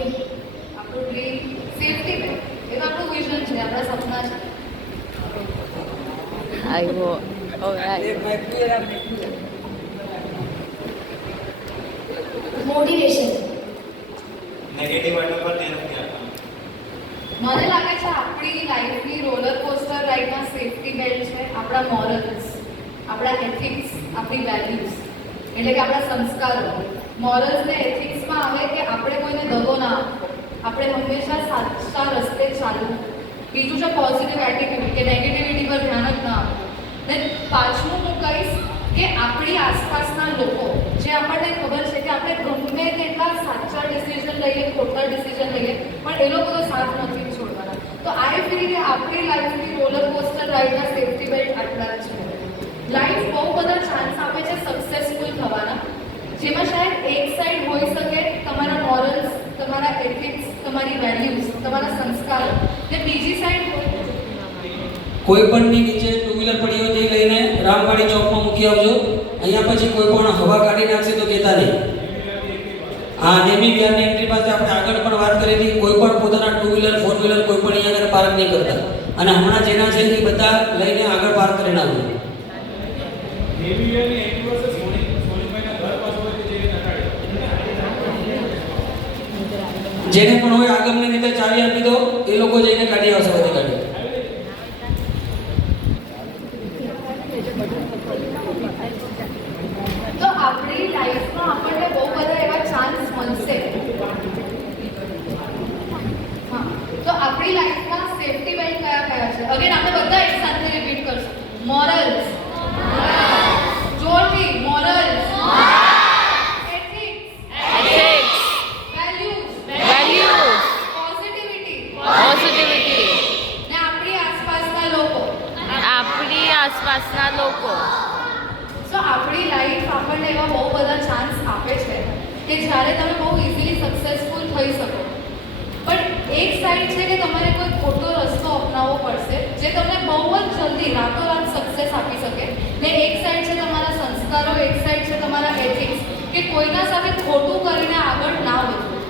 આપણું ડ્રીમ. સેફટી બેલ્ટ એ તો આપણું વિઝન છે, આપણા સપના છે. આવ્યો ઓલરાઈટ. એક માઇક ક્લિયર આપને મોટિવેશન. નેગેટિવ વાતો પર ધ્યાન નથી આપવાનું. મને લાગે છે આપણી લાઈફની રોલર કોસ્ટર રાઇડના સેફટી બેલ્ટ છે આપણા મોરલ્સ, આપણા એથિક્સ, આપણી વેલ્યુઝ, એટલે કે આપણા સંસ્કારો. મોરલ્સ ને એથિક્સમાં આવે કે આપણે કોઈને દગો ના આપવો, આપણે હંમેશા સાચા રસ્તે ચાલવું. બીજું છે પોઝિટિવ એટીટ્યુડ, કે નેગેટિવિટી પર ધ્યાન જ ના આપવું. ને પાછું હું કહીશ કે આપણી આસપાસના લોકો જે આપણને ખબર છે કે આપણે ગમે તેટલા સાચા ડિસિઝન લઈએ, ખોટા ડિસિઝન લઈએ, પણ એ લોકો તો સાથ નથી છોડવાના. તો આઈ ફીલ કે આપણી લાઈફની રોલર કોસ્ટર રાઇડના સેફટી બેલ્ટ આટલા જ છે. લાઈફ બહુ બધા ચાન્સ આપે છે સક્સેસફુલ થવાના, જેમાં શાયદ એક સાઈડ હોઈ શકે તમારા મોરલ્સ, તમારા એથિક્સ, તમારી વેલ્યુઝ, તમારા સંસ્કારો, ને બીજી સાઈડ હોય કોઈ પણની નીચે ટુ વ્હીલર પડી હોય તે લઈને રામવાડી ચોકમાં મૂકી આવજો. અહીંયા પછી કોઈ પણ હવા કાઢી નાખશે તો કહેતા નહીં. આ નેમી વિહારની એન્ટ્રી પાસે આપણે આગળ પણ વાત કરી હતી, કોઈ પણ પોતાના ટુ વ્હીલર ફોર વ્હીલર કોઈ પણ અહીંયા આગળ પાર્ક નહીં કરતા, અને હમણાં જેના છે એ બધા લઈને આગળ પાર્ક કરીને આવે. નેવી વેરની એન્ટ્રી પાસે સોનીભાઈના ઘર પાસે હોય કે જેને નટાડે. જેને પણ હોય આગળની રીતે ચાવી આપી દો, એ લોકો જઈને કાઢી આવશે બધી ગાડી. તો આપણી લાઈફમાં આપણને બહુ બધા એવા ચાન્સ મળશે. હા, તો આપણી લાઈફમાં સેફટી બેલ્ટ કયા કયા છે? અગેન આપણે બધા એક સાથે રિપીટ કરશું. મોરલ્સ, જોરથી મોરલ્સ, એથિક્સ, વેલ્યુઝ, પોઝિટિવિટી, ને આપણી આસપાસના લોકો. સો આપણી લાઈફ આપણને એવા બહુ બધા ચાન્સ આપે છે કે જ્યારે તમે બહુ ઇઝીલી સક્સેસફુલ થઈ શકો. પણ એક સાઈડ છે કે તમારે કોઈ ખોટો રસ્તો અપનાવવો પડશે જે તમને બહુ જ જલ્દી રાતોરાત સક્સેસ આપી શકે. ને એક સાઈડ છે તમારા સંસ્કારો, એક સાઈડ છે તમારા એથિક્સ, કે કોઈના સાથે ખોટું કરીને આગળ ના વધવું.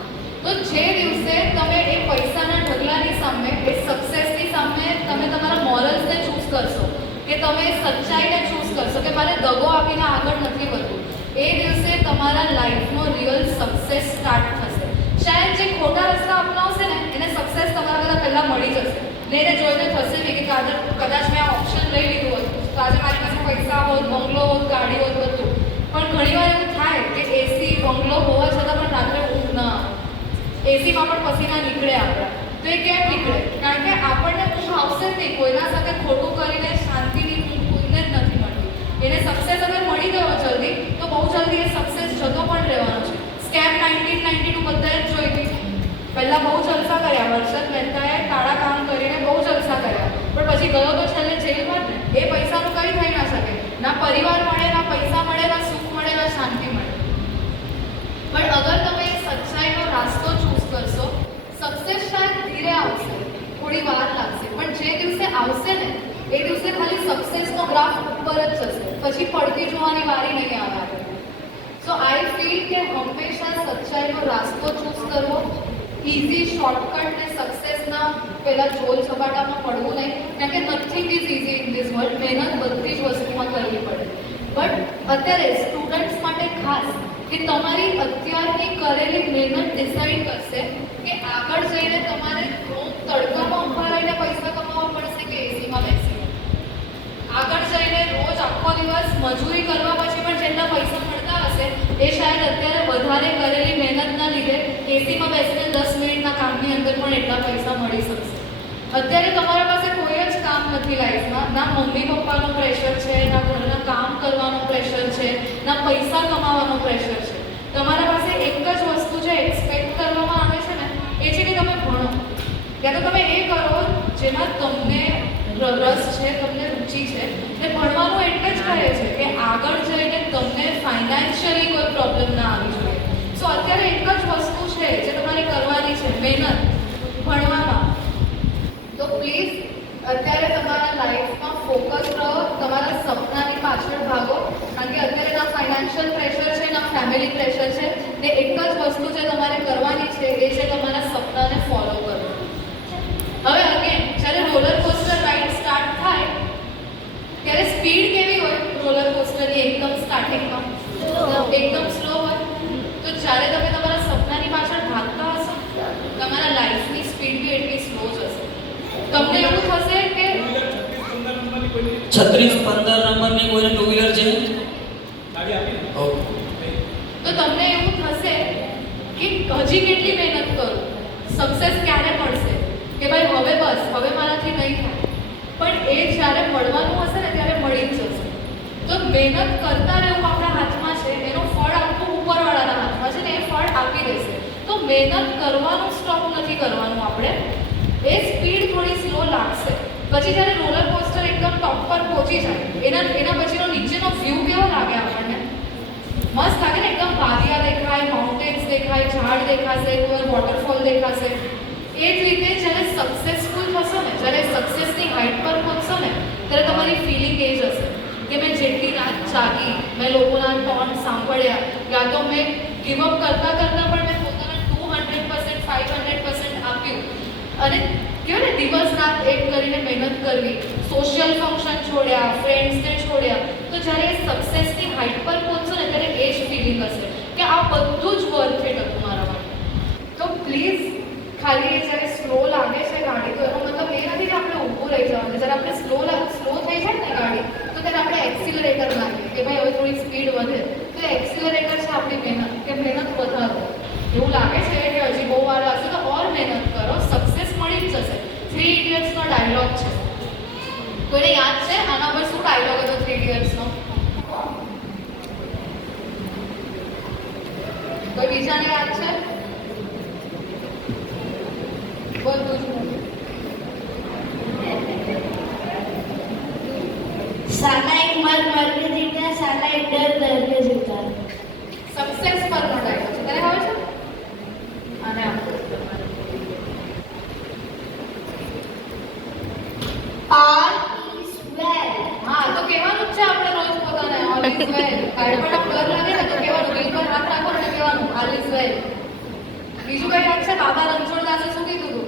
તો જે દિવસે તમે એ પૈસાના ઢગલાની સામે, એ સક્સેસની સામે તમે તમારા મોરલ્સને ચૂઝ કરશો, કે તમે સચ્ચાઈને ચૂઝ કરશો કે મારે દગો આપીને આગળ નથી વધવું, એ દિવસે તમારા લાઈફનો રિયલ સક્સેસ સ્ટાર્ટ થશે. શાયદ જે ખોટા રસ્તા અપનાવશે ને એને સક્સેસ તમારા બધા પહેલાં મળી જશે, ને એને જોઈને થશે નહીં કે કદાચ મેં આ ઓપ્શન લઈ લીધું હોત તો આજે મારી પાસે પૈસા હોત, બંગલો હોત, ગાડી હોત, બધું. પણ ઘણીવાર એવું થાય કે એસી બંગલો હોવા છતાં પણ રાત્રે ઊંઘ ના આવે, એસીમાં પણ પસીના નીકળે આપણા. તો એ કેમ નીકળે? કારણ કે આપણને ઊંઘ આવશે જ નહીં. કોઈના સાથે ખોટું કરીને શાંતિની ઊંઘ કોઈને જ નથી મળતી. એને સક્સેસ અગર મળી ગયો જલ્દી તો બહુ જલ્દી એ સક્સેસ જતો પણ રહેવાનો છે. સ્કેમ 1992 બધાએ જ જોઈ હતી. પહેલાં બહુ જલસા કર્યા, હર્ષદ મહેતાએ કાળા કામ કરીને બહુ જલસા કર્યા, પણ પછી ગયો તો છેલ્લે જેલમાં જ ને. એ પૈસાનું કંઈ થઈ ના શકે. ના પરિવાર મળે, ના પૈસા મળે, ના સુખ મળે, ના શાંતિ મળે. પણ અગર તમે સચ્ચાઈનો રાસ્તો ચૂઝ કરશો, સક્સેસ શાયદ ધીરે આવશે, થોડી વાર લાગશે, પણ જે દિવસે આવશે ને એ દિવસે ખાલી સક્સેસનો ગ્રાફ ઉપર જ જશે, પછી પડતી જોવાની વારી નહીં આવે. સો આઈ ફીલ કે હંમેશા સચ્ચાઈનો રાસ્તો ચૂઝ કરવો, ઇઝી શોર્ટકટ ને સક્સેસના પેલા જોલ સપાટામાં પડવું નહીં. કારણ કે nothing is easy in this world. મહેનત બધી જ વસ્તુમાં કરવી પડે. બટ અત્યારે સ્ટુડન્ટ્સ માટે ખાસ કે તમારી અત્યારની કરેલી મહેનત ડિસાઈડ કરશે કે આગળ જઈને તમારે તડકામાં ઊભા રહીને પૈસા કમાવવા પડશે કે એસીમાં બેસીને. આગળ જઈને રોજ આખો દિવસ મજૂરી કરવા પછી પણ જેટલા પૈસા મળતા હશે એ શાયદ અત્યારે વધારે કરેલી મહેનતના લીધે એસીમાં બેસીને 10 મિનિટના કામની અંદર પણ એટલા પૈસા મળી શકશે. અત્યારે તમારા પાસે કોઈ જ કામ નથી લાઈફમાં. ના મમ્મી પપ્પાનું પ્રેશર છે, ના ઘરના કામ કરવાનું પ્રેશર છે, ના પૈસા કમાવાનું પ્રેશર છે. તમારા પાસે એક જ વસ્તુ જે એક્સપેક્ટ કરવામાં આવે છે ને એ છે કે તમે ભણો. યા તો તમે એ કરો જેમાં તમને રસ છે, તમને રુચિ છે. ને ભણવાનું એટલે જ કહે છે કે આગળ જઈને તમને ફાઇનાન્શિયલી કોઈ પ્રોબ્લેમ ના આવી જોઈએ. સો અત્યારે એક જ વસ્તુ છે જે તમારે કરવાની છે, મહેનત ભણવામાં. તો પ્લીઝ અત્યારે તમારા લાઈફમાં ફોકસ રહો, તમારા સપનાની પાછળ ભાગો. કારણ કે અત્યારે ના ફાઇનાન્શિયલ પ્રેશર છે, ના ફેમિલી પ્રેશર છે. ને એક જ વસ્તુ જે તમારે કરવાની છે એ છે તમારા સપનાને ફોલો કરવું. હવે અગેન જ્યારે રોલર કોસ્ટર રાઇડ સ્ટાર્ટ થાય ત્યારે સ્પીડ કેવી હોય રોલર કોસ્ટરની? એકદમ સ્ટાર્ટિંગમાં એકદમ સ્લો હોય. તો જ્યારે તમે તમારા સપનાની પાછળ ભાગતા હશો તમારા લાઈફની સ્પીડ બી એટલી સ્લો જ હશે. તમને એવું થશે કે 36-15 નંબરની કોઈને ટુ વ્હીલર છે તો તમને એવું થશે કે હજી કેટલી મહેનત કરું, સક્સેસ ક્યારે મળશે, કે ભાઈ હવે બસ હવે મારાથી નહીં થાય. પણ એ જ્યારે મળવાનું હશે ને ત્યારે મળી જ જશે. તો મહેનત કરતા રહેવું આપણા હાથમાં છે, એનું ફળ આખું ઉપરવાળાના હાથમાં છે ને એ ફળ આપી દેશે. તો મહેનત કરવાનું સ્ટોપ નથી કરવાનું આપણે. એ સ્પીડ થોડી સ્લો લાગશે. પછી જ્યારે રોલર કોસ્ટર એકદમ ટોપ પર પહોંચી જાય એના પછીનો નીચેનો વ્યૂ કેવો લાગે આપણને? મસ્ત લાગે ને, એકદમ વાદિયા દેખાય, માઉન્ટેન્સ દેખાય, ઝાડ દેખાશે, કોઈ વોટરફોલ દેખાશે. એ જ રીતે જ્યારે સક્સેસફુલ થશો ને, જ્યારે સક્સેસની હાઇટ પર પહોંચશો ને ત્યારે તમારી ફિલિંગ એ જ હશે કે મેં જેટલી રાત જાગી, મેં લોકોના ટોન સાંભળ્યા, યા તો મેં ગીવ અપ કરતાં પણ મેં પોતાના 200% 500% આપ્યું. અને કહેવાય ને દિવસ રાત એક કરીને મહેનત કરવી, સોશિયલ ફંક્શન છોડ્યા, ફ્રેન્ડ્સને છોડ્યા, તો જ્યારે એ સક્સેસની હાઇટ પર પહોંચશો ને ત્યારે એ જ ફિલિંગ હશે કે આ બધું જ વર્થ ઇટ હતું મારા માટે. તો પ્લીઝ ખાલી જ્યારે સ્લો લાગે છે ગાડી, તો એનો મતલબ એ નથી કે આપણે ઊભું રહી જવાનું. જ્યારે આપણે સ્લો થઈ જાય ને ગાડી, તો ત્યારે આપણે એક્સિલરેટર લાગીએ કે ભાઈ હવે થોડી સ્પીડ વધે, તો એક્સિલરેટર છે આપણી મહેનત, કે મહેનત વધારો. એવું લાગે છે કે હજી બહુ વાર હશે તો ઓર મહેનત કરો, સક્સેસ મળી જ જશે. 3 ઇડિયટ્સનો ડાયલોગ છે, કોઈને યાદ છે આના પર શું ડાયલોગ હતો 3 ઇડિયટ્સનો? કોઈ બીજાને યાદ છે? બધું જ साला एक मर्द मर के जीता, साला एक डर डर के जीता. સક્સેસ પરનો ડાયલોગ છે, ત્યારે આવે છે. અને All is well. હા, તો કહેવાનું જ છે આપણે રોજ પોતાને ઓલ ઇઝ વેલ. કાંઈ પણ ડર લાગે ને તો કહેવાનું, દિલ પર હાથ રાખો ને કહેવાનું ઓલ ઇઝ વેલ. બીજું કઈ યાદ છે? બાબા રણછોડદાસે શું કીધું હતું?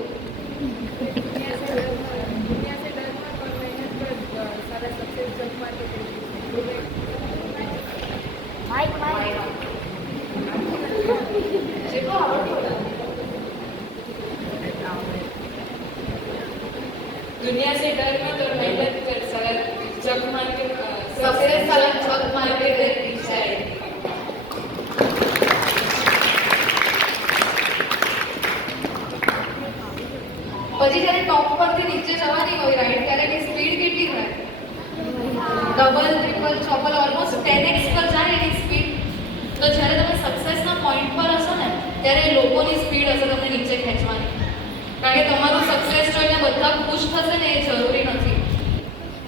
જેટલું આવડતું હોય. दुनिया से डर मत और मेहनत कर, साला जग मार के સક્સેસ સાલા છક માર કે તેરે પીછે આएगी. પછી જ્યારે ટોપ પરથી નીચે જવાની હોય રાઈડ, ત્યારે એની સ્પીડ કેટલી થાય? ડબલ, ટ્રિપલ, ચોપલ, ઓલમોસ્ટ 10x પર જાય એની સ્પીડ. તો જ્યારે તમે સક્સેસના પોઈન્ટ પર હશો ને, ત્યારે લોકોની સ્પીડ હશે તમને નીચે ખેંચવાની. કારણ કે તમારું સક્સેસ જોઈને બધા ખુશ થશે ને એ જરૂરી નથી.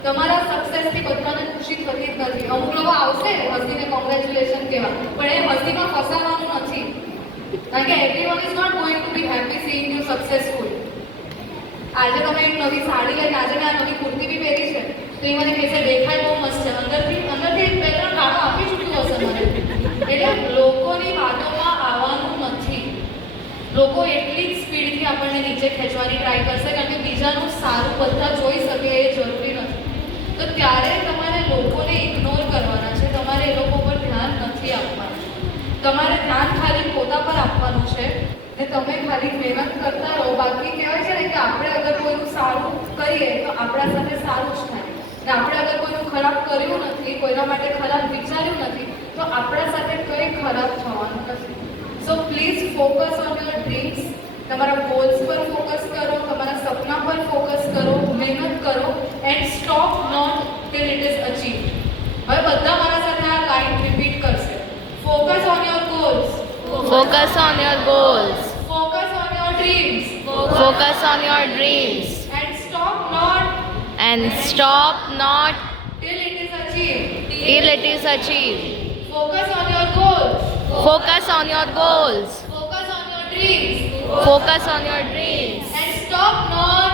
તમારા સક્સેસથી બધાને ખુશી થતી જ નથી. અમુક લોકો આવશે હસીને કોંગ્રેચ્યુલેશન કહેવા, પણ એ હસીમાં ફસાવાનું નથી. કારણ કે everyone is not going to be happy seeing you successful. આજે તમે એક નવી સાડી લઈને, આજે મેં આ નવી કુર્તી બી પહેરી છે, તો એ મને કહેશે દેખાય બહુ મસ્ત છે, અંદરથી 2-3 ગાળો આપી ચૂક્યું હશે મને. એટલે લોકોની વાતોમાં આવવાનું નથી. લોકો એટલી જ સ્પીડથી આપણને નીચે ખેંચવાની ટ્રાય કરશે, કારણ કે બીજાનું સારું બધા જોઈ શકે એ જરૂરી નથી. તો ત્યારે તમારે લોકોને ઇગ્નોર કરવાના છે, તમારે એ લોકો પર ધ્યાન નથી આપવાનું. તમારે ધ્યાન ખાલી પોતા પર આપવાનું છે ને તમે ખાલી મહેનત કરતા રહો. બાકી કહેવાય છે ને કે આપણે અગર કોઈનું સારું કરીએ તો આપણા સાથે સારું જ થાય, ને આપણે અગર કોઈનું ખરાબ કર્યું નથી, કોઈના માટે ખરાબ વિચાર્યું નથી, તો આપણા સાથે કંઈ ખરાબ થવાનું નથી. So please focus on your dreams. તમારા ગોલ્સ પર ફોકસ કરો, તમારા સપના પર ફોકસ કરો, મહેનત કરો and stop not till it is achieve. હવે બધા મારા સાથે આ લાઈન રિપીટ કરશે. Focus on your goals. Focus on your goals. Focus on your dreams. Focus on your dreams. And stop not And stop not till it is achieved. till it is achieved. Focus on your goals. Focus on your goals. Focus on your dreams. Focus on your dreams. And stop not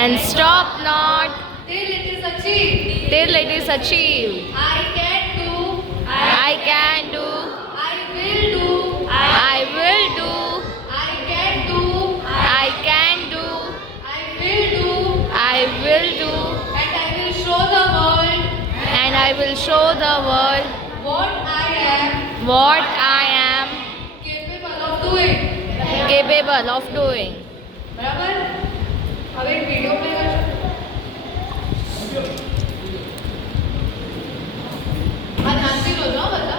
And stop not till it is achieved. till it is achieved. I can do. I can do. I will do. I will do. I can do. I can do. I will do. I will do. And I will show the world And I will show the world what I am what I am capable of doing. capable of doing. બરાબર? હવે એક વિડિયો પ્લે કરજો. આ ધ્યાનથી જોજો બધા.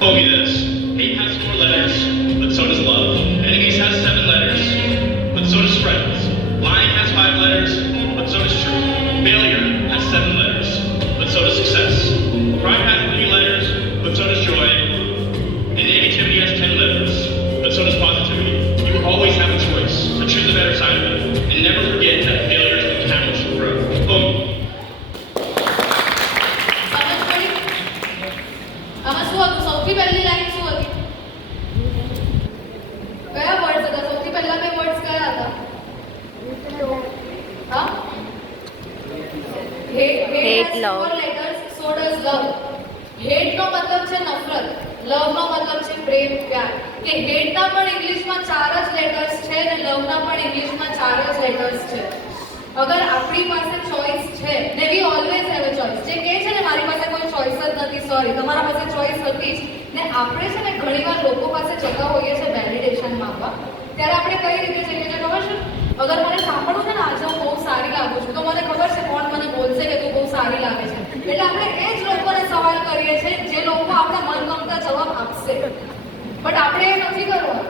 Told me this. Hate has 4 letters, but so does love. Enemies has 7 letters, but so does friends. Lying has 5 letters, but so does truth. Failure has 7 letters, but so does success. Pride has 3 letters, but so does joy. And negativity has 10 letters, but so does positivity. You always have a choice, so choose the better side of it. And never forget that failure is the catalyst for growth. Boom. સમજ પડી? આમાં શું હતું? સૌથી પહેલી લાઈન શું હતી? કયા વર્ડ્સ હતા? સૌથી પહેલા બે વર્ડ્સ કયા હતા? હા? Hate Hate has love. 4 letters, so does love. Hate નો મતલબ છે નફરત. લવનો મતલબ છે પ્રેમ પ્યાર કે હેટના પણ ઇંગ્લિશમાં 4 જ લેટર્સ છે અને લવના પણ ઇંગ્લિશમાં 4 જ લેટર્સ છે. અગર આપણી પાસે ચોઇસ છે ને વી ઓલવેઝ હેવ અ ચોઇસ, જે કહે છે ને મારી પાસે કોઈ ચોઇસ જ નથી, સોરી તમારા પાસે ચોઇસ હતી જ. ને આપણે છે ને ઘણીવાર લોકો પાસે જતા હોઈએ છે વેલિડેશન માંગવા, ત્યારે આપણે કઈ રીતે જઈએ છીએ ખબર છે? અગર મને સાંભળવું છે ને આજે હું બહુ સારી લાગુ છું તો મને ખબર છે કોણ મને બોલશે કે તું બહુ સારી લાગે છે, એટલે આપણે એ જ લોકોને સવાલ કરીએ છીએ જે લોકો આપણા મનગમતા જવાબ આપશે. બટ આપણે એ નથી કરવાનું.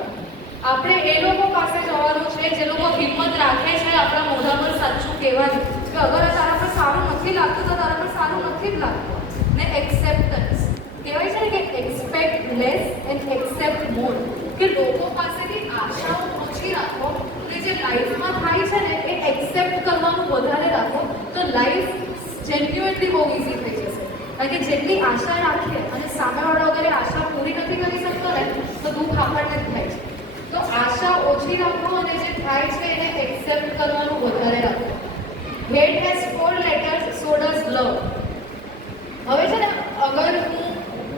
આપણે એ લોકો પાસે જવાનું છે જે લોકો હિંમત રાખે છે આપણા મોઢા પર સાચું કહેવાની કે અગર આ તારા પર સારું નથી લાગતું તો તારા પર સારું નથી જ લાગતું. ને એક્સેપ્ટન્સ કહેવાય છે ને કે એક્સપેક્ટ લેસ એન્ડ એક્સેપ્ટ મોર, કે લોકો પાસેથી આશાઓ ઓછી રાખો અને જે લાઈફમાં થાય છે ને એ એક્સેપ્ટ કરવાનું વધારે રાખો તો લાઈફ જેન્યુઅનલી બહુ ઇઝી થઈ જશે. કારણ કે જેટલી આશા રાખીએ અને સામેવાળો અગર એ આશા પૂરી નથી કરી શકતો ને તો દુઃખ આપણને જ થાય છે. તો આશા ઓછી રાખો અને જે થાય છે એને એક્સેપ્ટ કરવાનું વધારે રાખો. Hate has 4 letters, so does love. હવે છે ને અગર હું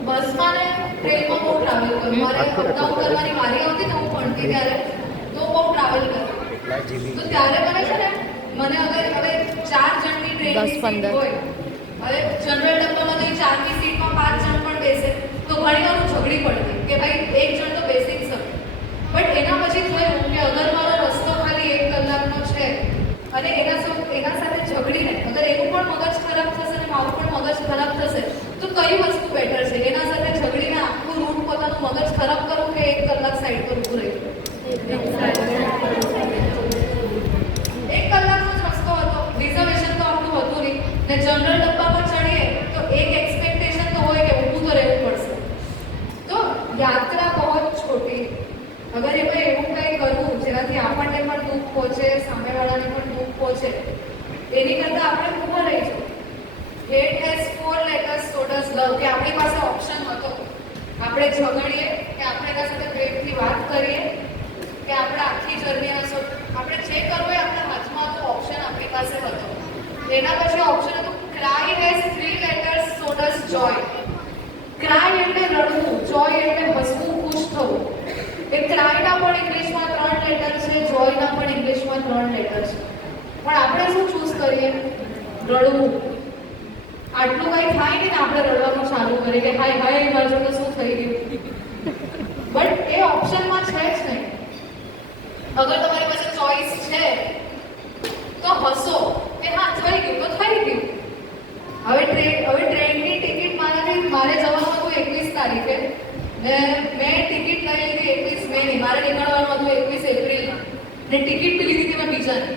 બસમાં ને ટ્રેનમાં બહુ ટ્રાવેલ કરું, મારે અપડાઉન કરવાની વારી આવતી ને હું ભણતી ત્યારે તો બહુ ટ્રાવેલ કરું, તો ત્યારે મને છે ને અગર હવે 4 જણની ટ્રેનની સીટ હોય, હવે જનરલ ડબ્બામાં તો 4ની સીટમાં 5 જણ પણ બેસે તો ઘણીવાર હું ઝઘડી પડતી કે ભાઈ 1 જણ તો બેસી જ શકે. બટ એના પછી થયું કે અગર મારો રસ્તો ખાલી 1 કલાકનો છે અને એના સાથે ઝઘડીને અગર એનું પણ મગજ ખરાબ થશે અને મારું પણ મગજ ખરાબ થશે તો કઈ વસ્તુ બેટર છે? એના સાથે ઝઘડીને આખું રૂટ પોતાનું મગજ ખરાબ કરવું કે 1 કલાક સાઈડ પર ઊભું રહેવું? 1 કલાકનો જ રસ્તો હતો, રિઝર્વેશન તો આપણું હતું નહીં ને જનરલ ડબ્બામાં ચડીએ તો એક એક્સપેક્ટેશન તો હોય કે ઊભું તો રહેવું પડશે. તો યાત્રા બહુ જ છોટી, અગર એમાં એવું કંઈ કરવું જેનાથી આપણને પણ દુઃખ પહોંચે, સામેવાળાને પણ દુઃખ પહોંચે, એની કરતાં આપણે ઊભા રહીશું. Hate has 4 letters, so does love, કે આપણી પાસે ઓપ્શન હતો, આપણે ઝઘડીએ કે આપણે એના સાથે પ્રેમથી વાત કરીએ કે આપણે આખી જર્નીના આપણે જે કરવું એ આપણા હાથમાં તો ઓપ્શન આપણી પાસે હતો. એના પછી ઓપ્શન હતું cry has 3 letters, so does Joy. Cry એટલે રડવું, જોય એટલે હસવું, ખુશ થવું. એ ક્રાયના પણ ઇંગ્લિશમાં 3 લેટર છે, જોયના પણ ઇંગ્લિશમાં 3 લેટર છે. પણ આપણે શું ચૂઝ કરીએ? રડવું. આટલું કંઈ થાય નહીં ને આપણે રડવાનું ચાલુ કરીએ કે હાય હાય મારી જોડે શું થઈ ગયું. બટ એ ઓપ્શનમાં છે જ નહીં. અગર તમારી પાસે ચોઇસ છે તો હસો કે હા થઈ ગયું તો થઈ ગયું. હવે ટ્રેનની ટિકિટ મારે જવાનું હતું 21 તારીખે ને મેં ટિકિટ લઈ લીધી 21 મેની, મારે નીકળવાનું હતું 21 એપ્રિલમાં ને ટિકિટ બી લીધી હતી મેં બીજાની,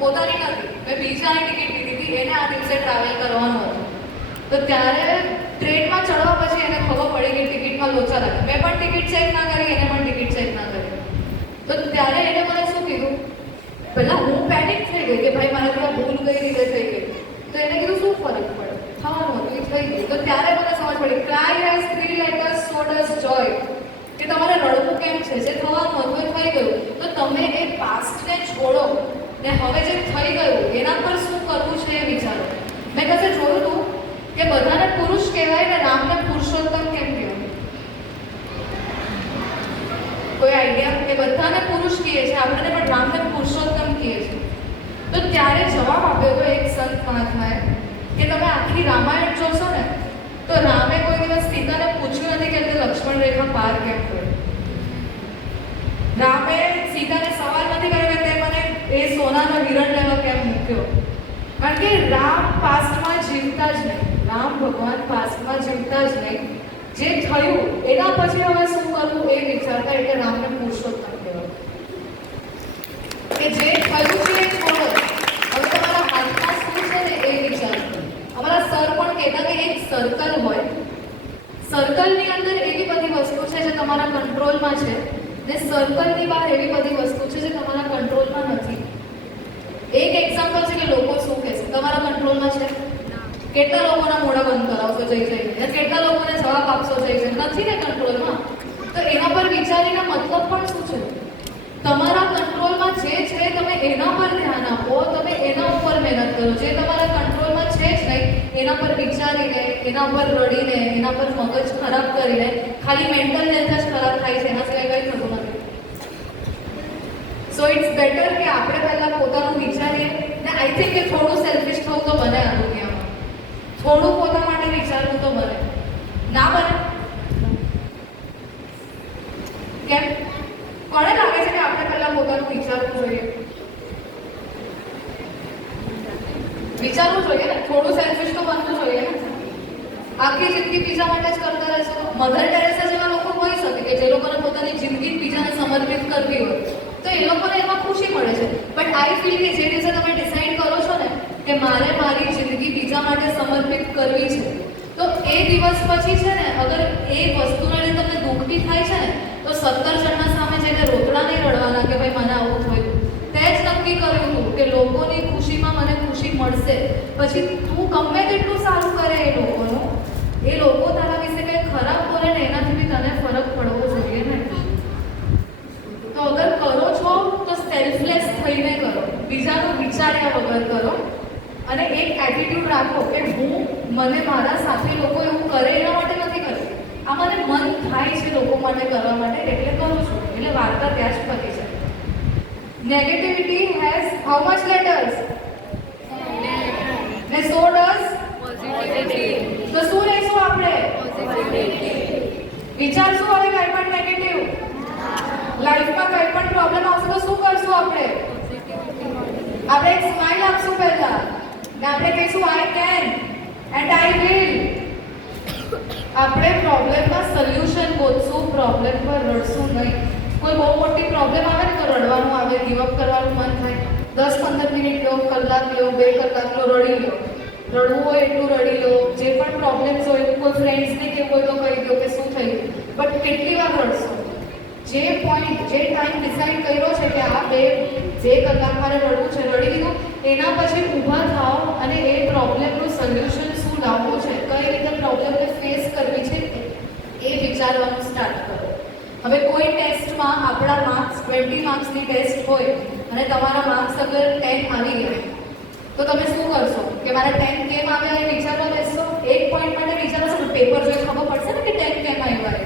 પોતાની નથી, મેં બીજાની ટિકિટ લીધી હતી, એને આ દિવસે ટ્રાવેલ કરવાનું હતું. તો ત્યારે ટ્રેનમાં ચડવા પછી એને ખબર પડી કે ટિકિટમાં લોચા લાગે. મેં પણ ટિકિટ ચેક ના કરી, એને પણ ટિકિટ ચેક ના કરી. તો ત્યારે એને મને શું કીધું? પહેલાં હું પેનિક થઈ ગઈ કે ભાઈ મારે ત્યાં ભૂલ કઈ રીતે થઈ ગઈ. તો એને કીધું શું ફરક પડે, થવાનું હતું એ થઈ ગયું. તો ત્યારે મને સમજ પડી cry has 3 letters, so does joy, કે તમારે રડવું કેમ છે? જે થવાનું હતું એ થઈ ગયું. તો તમે એ પાસ્ટને છોડો ને હવે જે થઈ ગયું એના પર શું કરવું છે એ વિચારો. મેં કશે જોયું હતું કે બધાને પુરુષ કહેવાય ને રામને પુરુષોત્તમ કેમ કહેવાય? કોઈ આઈડિયા? કે બધાને પુરુષ કહે છે આપણને, પણ રામને પુરુષોત્તમ કહે છે. તો ત્યારે જવાબ આપ્યો હતો એક સંત મહાત્માએ કે તમે આખી રામાયણ જોશો ને તો રામે કોઈ દિવસ સીતાને પૂછ્યું નથી કે તે લક્ષ્મણ રેખા પાર કેમ કરી. રામે સીતાને સવાલ નથી કર્યો કે તે મને એ સોનાનો હિરણ લેવા કેમ મૂક્યો. કારણ કે રામ પાસ્ટમાં જીવતા જ નહીં, રામ ભગવાન પાસ્ટમાં જીવતા જ નહીં. જે થયું એના પછી હવે શું કરવું એ વિચારતા, એટલે રામને પુરુષોત્તમ કહેવાય. કે જે થયું છે એ છોડો, હવે તમારા હાથમાં શું છે ને એ વિચારો. અમારા સર પણ કહેતા કે એક સર્કલ હોય, સર્કલની અંદર એવી બધી વસ્તુ છે જે તમારા કંટ્રોલમાં છે ને સર્કલની બહાર એવી બધી વસ્તુ છે જે તમારા કંટ્રોલમાં નથી. એક એક્ઝામ્પલ છે કે લોકો શું કહેશે, તમારા કંટ્રોલમાં છે? કેટલા લોકોના મોઢા બંધ કરાવશો જઈ જઈને? કેટલા લોકોને જવાબ આપશો જઈ જઈને? નથી ને કંટ્રોલમાં. તો એના પર વિચારીને મતલબ પણ શું છે? તમારા કંટ્રોલમાં જે છે તમે એના પર ધ્યાન આપો, તમે એના ઉપર મહેનત કરો. જે તમારા કંટ્રોલમાં છે જ નહીં એના પર વિચારીને, એના પર રડીને, એના પર મગજ ખરાબ કરીને ખાલી મેન્ટલ હેલ્થ જ ખરાબ થાય છે, એના સિવાય કંઈ થતું નથી. સો ઇટ્સ બેટર કે આપણે પહેલાં પોતાનું વિચારીએ ને આઈ થિંક કે થોડું સેલ્ફિશ થવું તો બને આ દુનિયામાં, થોડું પોતા માટે વિચારવું તો બને, ના બને? કેમ? કોને લાગે છે કે આપણે પહેલાં પોતાનું વિચારવું જોઈએ? વિચારવું જોઈએ ને, થોડું સેલ્ફિશ તો બનવું જોઈએ ને. આખી જિંદગી બીજા માટે જ કરતા રહેશો. મધર ટેરેસા જેવા લોકો હોઈ શકે કે જે લોકોને પોતાની જિંદગી બીજાને સમર્પિત કરવી હોય તો એ લોકોને એમાં ખુશી મળે છે. બટ આઈ ફીલ કે જે દિવસે તમે ડિસાઈડ કરો છો ને કે મારે મારી જિંદગી બીજા માટે સમર્પિત કરવી છે, તો એ દિવસ પછી છે ને, અગર એ વસ્તુના લીધે તમને દુઃખ બી થાય છે ને, તો 17 જણના સામે જઈને રોતડા નહીં રડવાના કે ભાઈ મને આવું થયું. તે જ નક્કી કર્યું હતું કે લોકોની ખુશીમાં મને ખુશી મળશે. પછી તું ગમે તેટલું સારું કરે એ લોકોનું, એ લોકો તારા વિશે કંઈ ખરાબ બોલે ને એનાથી બી તને ફરક પડવો જોઈએ ને. તો અગર કરો છો તો સેલ્ફલેસ થઈને કરો, બીજાનું વિચાર્યા વગર કરો, અને એક એટીટ્યુડ રાખો કે હું મને મારા સાથે લોકો એવું કરે એના માટે નથી કરતી, આ મને મન થાય છે લોકો માટે કરવા માટે એટલે કરું છું. એટલે વાર્તા ત્યાં જ પતી છે. Negativity has how much letters? ને સો ડઝ પોઝિટિવિટી. તો શું લઈશું આપણે? વિચારશું હવે કંઈ પણ નેગેટિવ લાઈફમાં કંઈ પણ પ્રોબ્લેમ આવશે તો શું કરશું આપણે? આપણે એક સ્માઈલ આપશું પહેલા ને આપણે કહીશું I can and I will. આપણે પ્રોબ્લેમમાં સોલ્યુશન ગોતશું, પ્રોબ્લેમ પર રડશું નહીં. કોઈ બહુ મોટી પ્રોબ્લેમ આવે ને તો રડવાનું આવે, ગીવઅપ કરવાનું મન થાય. 10-15 મિનિટ લો, કલાક લો, 2 કલાક લો, રડી લો. રડવું હોય એટલું રડી લો. જે પણ પ્રોબ્લેમ્સ હોય કોઈ ફ્રેન્ડ્સને કેવું હોય તો કહી દો કે શું થયું. બટ કેટલી વાર રડશો? જે પોઈન્ટ, જે ટાઈમ ડિસાઈડ કર્યો છે કે આ 2 કલાક મારે રડવું છે, રડી લીધું. એના પછી ઊભા થાઓ અને એ પ્રોબ્લેમનું સોલ્યુશન શું લાવવું છે, કઈ રીતે પ્રોબ્લેમને ફેસ કરવી છે એ વિચારવાનું સ્ટાર્ટ કરો. હવે કોઈ ટેસ્ટમાં આપણા માર્ક્સ 20 માર્ક્સની ટેસ્ટ હોય અને તમારા માર્ક્સ અગર 10 આવી ગયા તો તમે શું કરશો? કે મારા 10 કેમ આવ્યા એ વિચારવા બેસશો? એક પોઈન્ટ માટે વિચારશો ને, પેપર જોઈ ખબર પડશે ને કે 10 કેમ આવ્યા એ.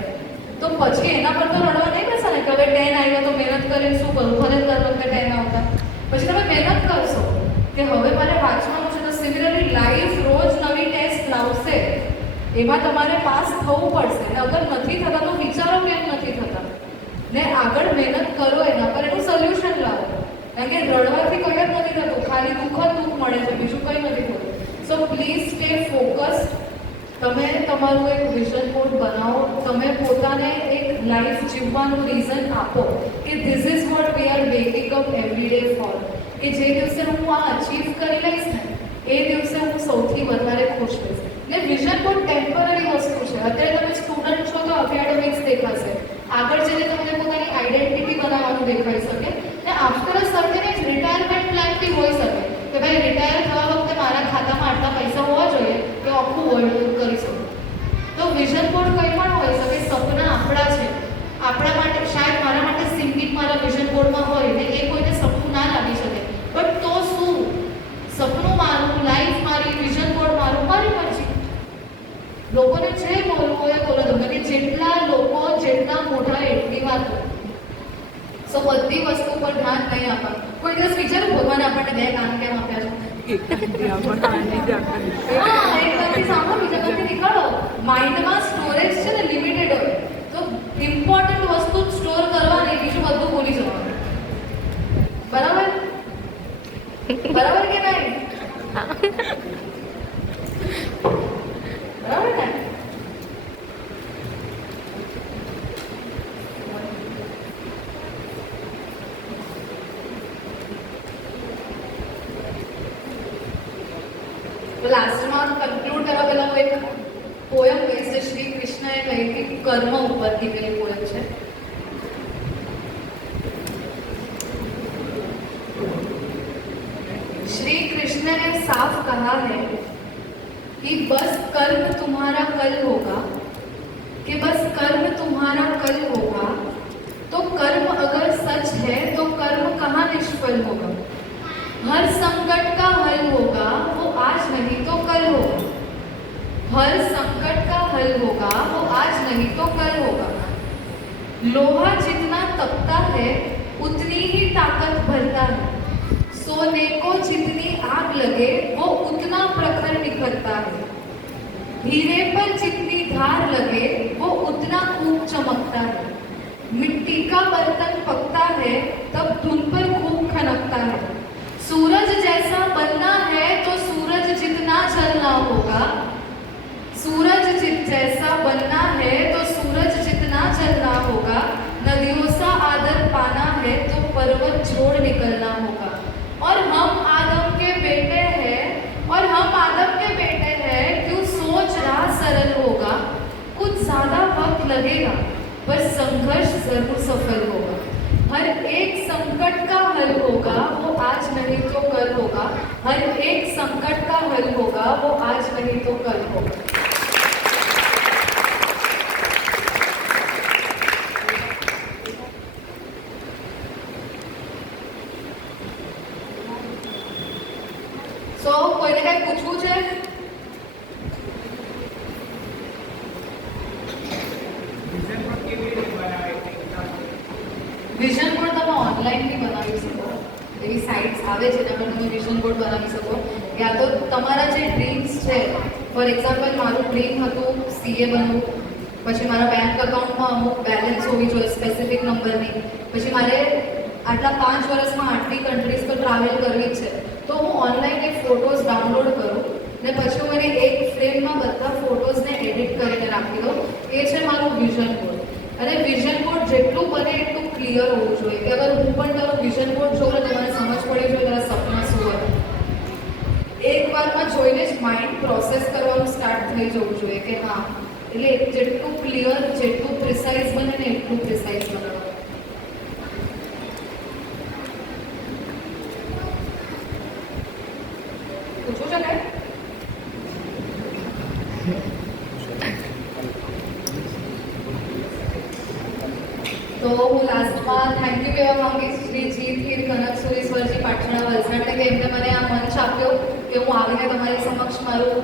તો પછી એના પર તો રડવા નહીં બેસો ને કે હવે 10 આવ્યા તો મહેનત કરીને શું કરું, ભલે દર વખતે 10 આવતા. પછી તમે મહેનત કરશો કે હવે મારે વાંચવાનું છે. તો સિમિલરલી લાઈફ રોજ નવી ટેસ્ટ લાવશે, એમાં તમારે પાસ થવું પડશે. અગર નથી થતા તો વિચારો કેમ નથી થતા ને આગળ મહેનત કરો, એના પર એનું સોલ્યુશન લાવો. કારણ કે રડવાથી કંઈ જ નથી થતું, ખાલી દુઃખ મળે છે, બીજું કંઈ નથી થતું. So please stay focused. તમે તમારું એક વિઝન બોર્ડ બનાવો, તમે પોતાને એક લાઈફ જીવવાનું રીઝન આપો કે this is what we are waking up every day for. કે જે દિવસે હું આ અચીવ કરી લઈશ ને એ દિવસે હું સૌથી વધારે ખુશ થઈશ. ને વિઝન બોર્ડ ટેમ્પરરી વસ્તુ છે. અત્યારે તમે સ્ટુડન્ટ છો તો એકેડેમિક્સ દેખાશે, આગળ જઈને તમને પોતાની આઈડેન્ટિટી બનાવવાનું દેખાઈ શકે. ને after a certain age retirement plan B હોઈ શકે કે ભાઈ રિટાયર થવા વખતે મારા ખાતામાં આટલા પૈસા હોવા જોઈએ કે આખું વર્લ્ડ ટૂર કરી શકું. તો વિઝન બોર્ડ કંઈ પણ હોઈ શકે. સપના આપણા છે, આપણા માટે. શાયદ મારા માટે સિંગિંગ મારા વિઝન બોર્ડમાં હોય ને એ કોઈને સપનું ના લાગી શકે, બટ તો શું, સપનું મારું, લાઈફ મારી, વિઝન બોર્ડ મારું, મારી મરજી. લોકોને જે બોલવું હોય બોલો દો, કે જેટલા લોકો જેટલા મોટા એટલી વાત હોય. સો બધી વસ્તુ પર ધ્યાન નહીં આપવાનું. કોઈ દિવસ વિચારું ભગવાને આપણને 2 કાન કેમ આપ્યા છે? એકથી સાંભળો, બીજા પરથી નીકળો. માઇન્ડમાં સ્ટોરેજ છે ને લિમિટેડ હોય, તો ઇમ્પોર્ટન્ટ વસ્તુ સ્ટોર કરવાની, બીજું બધું ભૂલી જવાનું. બરાબર? બરાબર કે નહીં? બરાબર ને? લાસ્ટમાં કન્ક્લુડ કરવા પહેલા હું એક પોયમ કહીશ જે શ્રી કૃષ્ણએ કહી હતી, કર્મ ઉપરથી પેલી પોયમ છે. श्री कृष्ण ने साफ कहा है कि बस कर्म तुम्हारा कल होगा, कि बस कर्म तुम्हारा कल होगा. तो कर्म अगर सच है तो कर्म कहाँ निष्फल होगा. हर संकट का हल होगा वो आज नहीं तो कल होगा. हर संकट का हल होगा वो आज नहीं तो कल होगा। लोहा जितना तपता है उतनी ही ताकत भरता है। सोने को जितनी आग लगे वो उतना प्रखर निखरता है। हीरे पर जितनी धार लगे वो उतना खूब चमकता है। मिट्टी का बर्तन पकता है तब धुन पर खूब खनकता है। सूरज जैसा बनना है तो सूरज जितना जलना होगा। सूरज जैसा बनना है तो सूरज जितना जलना होगा। नदियों सा आदर पाना है तो पर्वत छोड़ निकलना होगा। और हम आदम के बेटे हैं क्यों सोच रहा सरल होगा। कुछ ज्यादा वक्त लगेगा पर संघर्ष जरूर सफल होगा। हर एक संकट का हल होगा वो आज नहीं तो कल होगा। हर एक संकट का हल होगा वो आज नहीं तो कल होगा। સો કોઈને કઈ પૂછવું છે? વિઝન બોર્ડ તમે ઓનલાઈન બી બનાવી શકો. એવી સાઇટ્સ આવે છે જેના પર તમે વિઝન બોર્ડ બનાવી શકો. યા તો તમારા જે ડ્રીમ્સ છે, ફોર એક્ઝામ્પલ મારું ડ્રીમ હતું સીએ બનવું. પછી મારા બેંક અકાઉન્ટમાં અમુક બેલેન્સ હોવી જોઈએ સ્પેસિફિક નંબરની. પછી મારે આટલા 5 વર્ષમાં આટલી કન્ટ્રીઝ પર ટ્રાવેલ કરવી છે. તો હું ઓનલાઈન એ ફોટોઝ ડાઉનલોડ કરું ને પછી હું એને એક ફ્રેમમાં બધા ફોટોઝને એડિટ કરીને રાખી દઉં. એ છે મારું વિઝન બોર્ડ. અને વિઝન બોર્ડ જેટલું બને એટલું ક્લિયર હોવું જોઈએ કે અગર હું પણ તારો વિઝન બોર્ડ જોઉં ને તો મને સમજ પડી જોઈએ તારા સપના શું હોય. એક વારમાં જોઈને જ માઇન્ડ પ્રોસેસ કરવાનું સ્ટાર્ટ થઈ જવું જોઈએ કે હા, એટલે જેટલું ક્લિયર, જેટલું પ્રિસાઇઝ બને ને એટલું પ્રિસાઇઝ બનાવવાનું. પૂછવું છે કાંઈ? તો હું લાસ્ટમાં થેન્ક યુ કહેવા માંગીશ શ્રી જીત હીર કનક સુરેશ્વરજી પાટણા વલસાડ કે એમને મને આ મંચ આપ્યો કે હું આવીને તમારી સમક્ષ મારું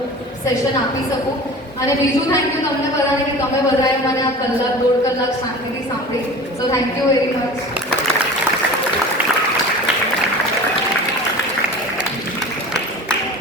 સેશન આપી શકું. અને બીજું થેન્ક યુ તમને બધાને કે તમે બધાએ મને આ કલાક 1.5 કલાક શાંતિથી સાંભળી. So thank you very much.